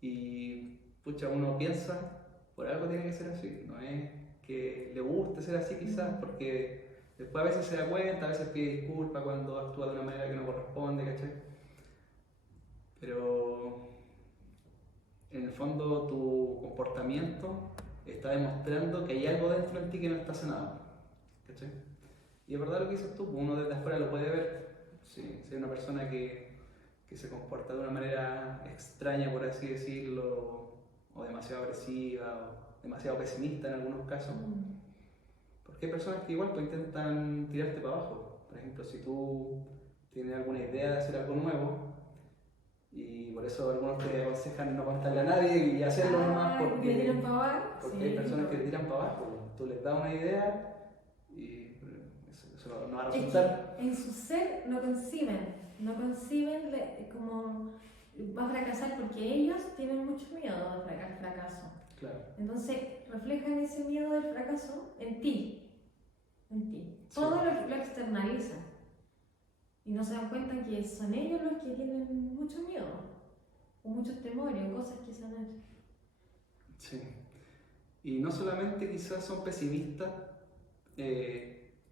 y, pucha, uno piensa, por algo tiene que ser así, no es que le guste ser así quizás, porque después a veces se da cuenta, a veces pide disculpas cuando actúa de una manera que no corresponde, ¿cachai? Pero en el fondo tu comportamiento está demostrando que hay algo dentro de ti que no está sanado, ¿cachai? Y es verdad lo que dices tú, uno desde afuera lo puede ver. Si hay una persona que se comporta de una manera extraña, por así decirlo, o demasiado agresiva, o demasiado pesimista en algunos casos, porque hay personas que igual pues, intentan tirarte para abajo. Por ejemplo, si tú tienes alguna idea de hacer algo nuevo Y por eso algunos te aconsejan no contarle a nadie y hacerlo nomás porque tiran para abajo. Porque hay personas que te tiran para abajo. Tú les das una idea y eso no va a resultar. En su ser no conciben como va a fracasar porque ellos tienen mucho miedo al fracaso. Claro. Entonces reflejan ese miedo del fracaso en ti. Sí. Todo lo externalizan. Y no se dan cuenta que son ellos los que tienen mucho miedo, o muchos temores, o cosas que se han hecho. Sí. Y no solamente quizás son pesimistas,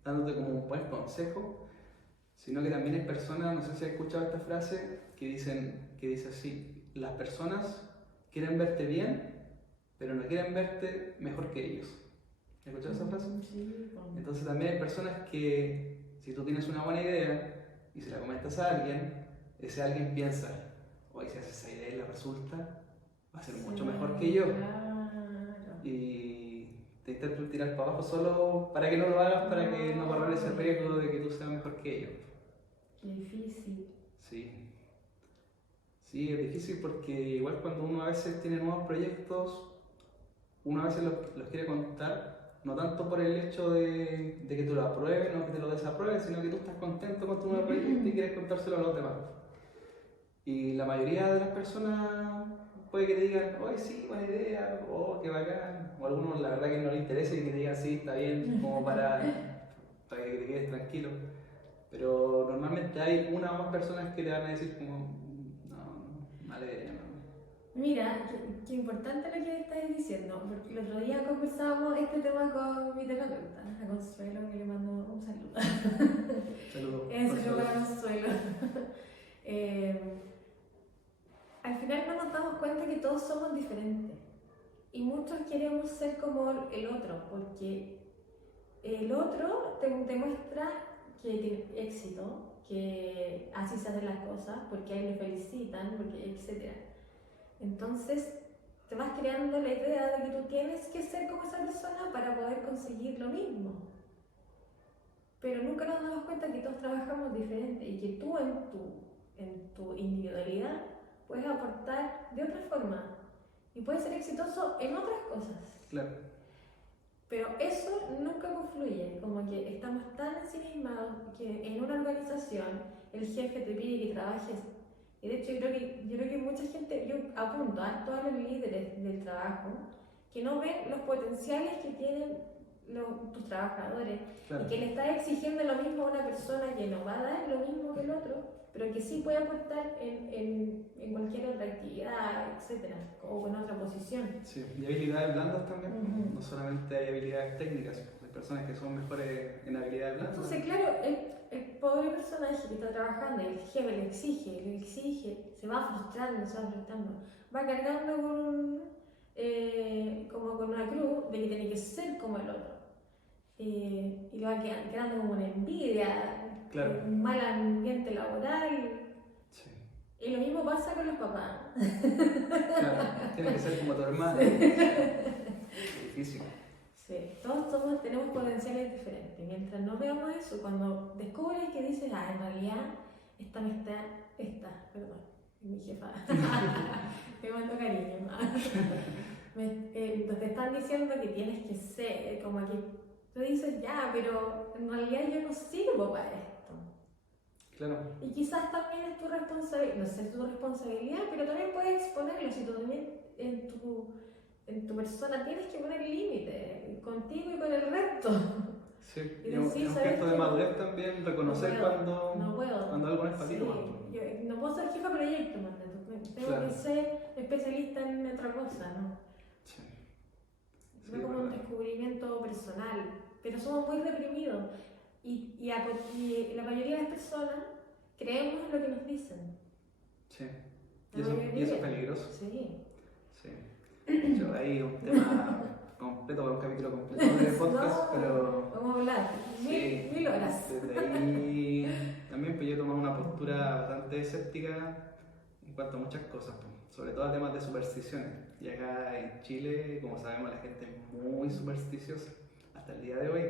dándote como un buen consejo, sino que también hay personas, no sé si has escuchado esta frase, que dice así: las personas quieren verte bien, pero no quieren verte mejor que ellos. ¿Has escuchado esa frase? Sí. Entonces también hay personas que, si tú tienes una buena idea y se la comentas a alguien, ese alguien piensa: oye, si haces esa idea y la resulta, va a ser mucho mejor que yo. Claro. Y te intentan tirar para abajo solo para que no lo hagas, para que no correr ese riesgo de que tú seas mejor que ellos. Qué difícil. Sí. Sí, es difícil porque igual cuando uno a veces tiene nuevos proyectos, uno a veces los quiere contar, no tanto por el hecho de que tú lo apruebes o que te lo desapruebes, sino que tú estás contento con tu nuevo proyecto y quieres contárselo a los demás. Y la mayoría de las personas puede que te digan: oye, sí, buena idea, oh, qué bacán. O a algunos la verdad que no les interesa y que te digan: sí, está bien, como para que te quedes tranquilo. Pero normalmente hay una o más personas que te van a decir como: no, mala idea, no. Mira, qué importante lo que estás diciendo, porque el otro día conversábamos este tema con mi terapeuta, a Consuelo, que le mando un saludo. Saludos. Saludo para Consuelo. Al final no nos damos cuenta que todos somos diferentes y muchos queremos ser como el otro, porque el otro te muestra que tiene éxito, que así se hacen las cosas, porque a él le felicitan, etc. Entonces te vas creando la idea de que tú tienes que ser como esa persona para poder conseguir lo mismo. Pero nunca nos damos cuenta que todos trabajamos diferente y que tú en tu individualidad puedes aportar de otra forma y puedes ser exitoso en otras cosas. Claro. Pero eso nunca confluye, como que estamos tan ensimismados que en una organización el jefe te pide que trabajes. Y de hecho yo creo que mucha gente, yo apunto a todos los líderes del trabajo, que no ven los potenciales que tienen tus trabajadores, claro. Y que le estás exigiendo lo mismo a una persona que no va a dar lo mismo que el otro, pero que sí puede aportar en cualquier otra actividad, etcétera, o en otra posición. Sí, y habilidades blandas también, no solamente hay habilidades técnicas, hay personas que son mejores en habilidades blandas. Entonces, claro, el pobre personaje que está trabajando, el jefe le exige, se va frustrando, va cargando como con una cruz de que tiene que ser como el otro. Y le va quedando como una envidia, claro. Un mal ambiente laboral. Sí. Y lo mismo pasa con los papás. Claro, tiene que ser como tu hermano. Sí. Es difícil. Sí, todos tenemos potenciales diferentes. Mientras no veamos eso, cuando descubres que dices: en realidad esta amistad, perdón, mi jefa, me mando cariño. Te están diciendo que tienes que ser, como que tú dices: ya, pero en realidad yo no sirvo para esto. Claro. Y quizás también es tu responsabilidad, no sé, tu responsabilidad, pero también puedes exponerlo si tú también en tu persona tienes que poner límites contigo y con el resto. Sí, y un gesto de madurez también, reconocer cuando algo no es para ti. No puedo ser jefa de proyecto, tengo que ser especialista en otra cosa, ¿no? Sí. No como un descubrimiento personal, pero somos muy reprimidos y la mayoría de las personas creemos lo que nos dicen. Sí, y eso es peligroso. Sí. Yo ahí un tema completo, para un capítulo completo de podcast, pero... Vamos a hablar, mil horas. Desde ahí también pues yo he tomado una postura bastante escéptica en cuanto a muchas cosas, sobre todo a temas de supersticiones. Y acá en Chile, como sabemos, la gente es muy supersticiosa hasta el día de hoy.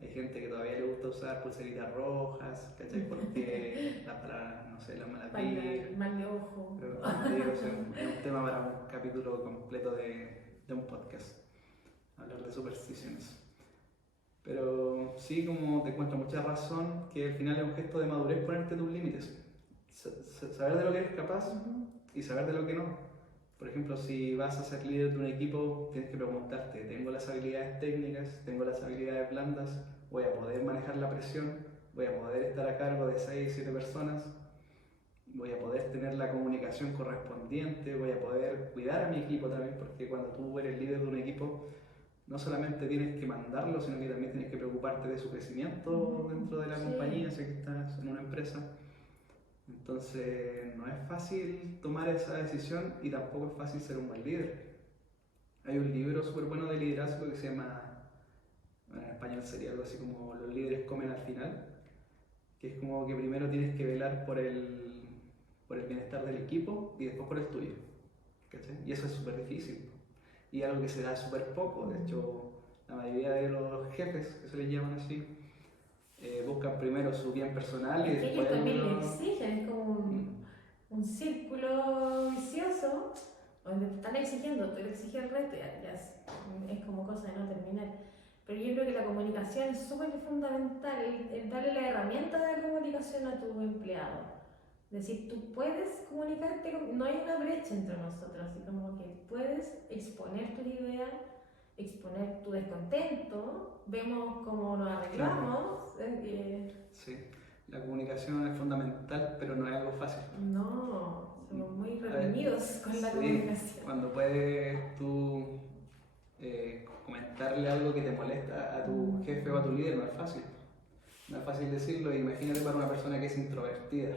Hay gente que todavía le gusta usar pulseritas rojas, ¿cachai? Porque para, no sé, las malas vibras. Mal de ojo. Pero como te digo, es un tema para un capítulo completo de un podcast, hablar de supersticiones. Pero sí, como te encuentro mucha razón, que al final es un gesto de madurez ponerte tus límites. Saber de lo que eres capaz y saber de lo que no. Por ejemplo, si vas a ser líder de un equipo, tienes que preguntarte, ¿tengo las habilidades técnicas? ¿Tengo las habilidades blandas? ¿Voy a poder manejar la presión? ¿Voy a poder estar a cargo de 6 o 7 personas? ¿Voy a poder tener la comunicación correspondiente? ¿Voy a poder cuidar a mi equipo también? Porque cuando tú eres líder de un equipo, no solamente tienes que mandarlo, sino que también tienes que preocuparte de su crecimiento dentro de la compañía, si estás en una empresa. Entonces, no es fácil tomar esa decisión y tampoco es fácil ser un buen líder. Hay un libro súper bueno de liderazgo que se llama, en español sería algo así como Los líderes comen al final, que es como que primero tienes que velar por el bienestar del equipo y después por el tuyo, ¿cachai? Y eso es súper difícil y algo que se da súper poco. De hecho, la mayoría de los jefes, que se les llaman así, buscan primero su bien personal y Es que después... ellos también lo exigen, es como un círculo vicioso donde te están exigiendo, tú le exiges el resto, ya es como cosa de no terminar. Pero yo creo que la comunicación es súper fundamental, el darle la herramienta de la comunicación a tu empleado. Es decir, tú puedes comunicarte, no hay una brecha entre nosotros, así como que puedes exponer tus ideas, exponer tu descontento, vemos cómo nos arreglamos. Sí, la comunicación es fundamental, pero no es algo fácil. No, somos muy reprimidos con la comunicación. Cuando puedes tú comentarle algo que te molesta a tu jefe o a tu líder, no es fácil. No es fácil decirlo, imagínate para una persona que es introvertida,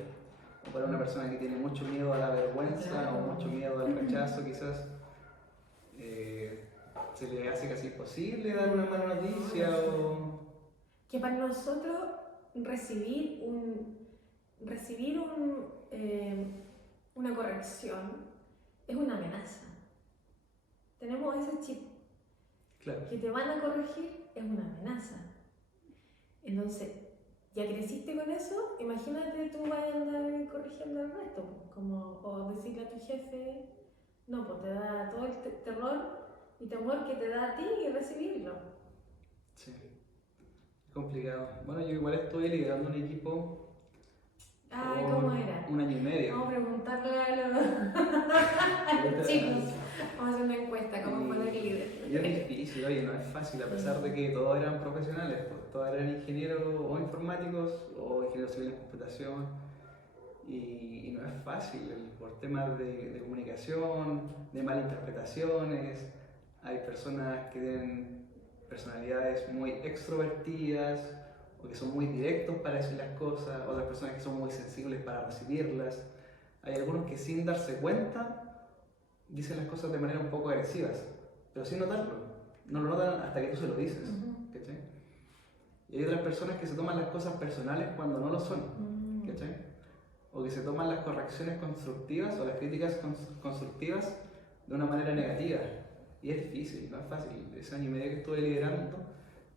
o para una persona que tiene mucho miedo a la vergüenza o mucho miedo al rechazo, quizás se le hace casi imposible dar una mala noticia o... Que para nosotros recibir una corrección es una amenaza. Tenemos ese chip. Claro. Que te van a corregir es una amenaza. Entonces, ya creciste con eso, imagínate tú vas a andar corrigiendo al resto, o decirle a tu jefe, no, pues te da todo el terror y temor que te da a ti y recibirlo. Sí, es complicado. Bueno, yo igual estoy liderando un equipo. ¿Cómo era? 1 año y medio. Vamos a preguntarle a los chicos. Vamos a hacer una encuesta, ¿cómo poner líder? Y es difícil, oye, no es fácil, a pesar de que todos eran profesionales, pues, todos eran ingenieros o informáticos o ingenieros civiles en computación. Y no es fácil, por temas de comunicación, de malinterpretaciones. Hay personas que tienen personalidades muy extrovertidas o que son muy directos para decir las cosas, otras personas que son muy sensibles para recibirlas. Hay algunos que sin darse cuenta dicen las cosas de manera un poco agresivas, pero sin notarlo. No lo notan hasta que tú se lo dices. ¿Cachai? Y hay otras personas que se toman las cosas personales cuando no lo son. ¿Cachai? O que se toman las correcciones constructivas o las críticas constructivas de una manera negativa. Y es difícil, no es fácil. Ese año y medio que estuve liderando,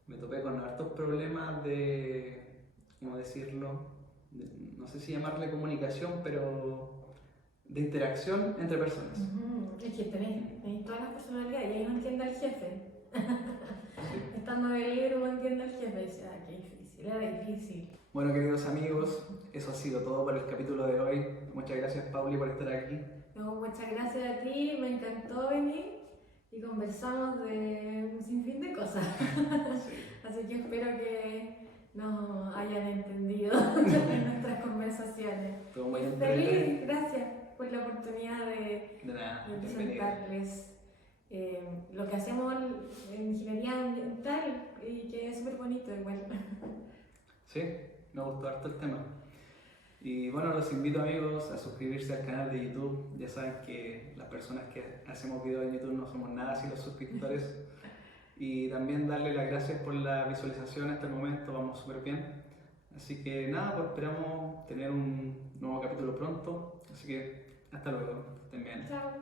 me topé con hartos problemas de, ¿cómo decirlo? No sé si llamarle comunicación, pero de interacción entre personas. Es que tenéis todas las personalidades y ahí no entiende al jefe. Sí. Estando de libre no entiende al jefe y dice, qué difícil, era difícil. Bueno, queridos amigos, eso ha sido todo por el capítulo de hoy. Muchas gracias, Pauli, por estar aquí. No, muchas gracias a ti, me encantó venir y conversamos de un sinfín de cosas. Sí. Así que espero que nos hayan entendido en nuestras conversaciones. Todo muy feliz, gracias por la oportunidad de presentarles lo que hacemos en ingeniería ambiental y que es súper bonito igual. Sí, me gustó harto el tema. Y bueno, los invito, amigos, a suscribirse al canal de YouTube. Ya saben que las personas que hacemos videos en YouTube no somos nada sin los suscriptores. Y también darle las gracias por la visualización hasta el momento, vamos súper bien. Así que nada, pues esperamos tener un nuevo capítulo pronto. Así que hasta luego, estén bien. Chao.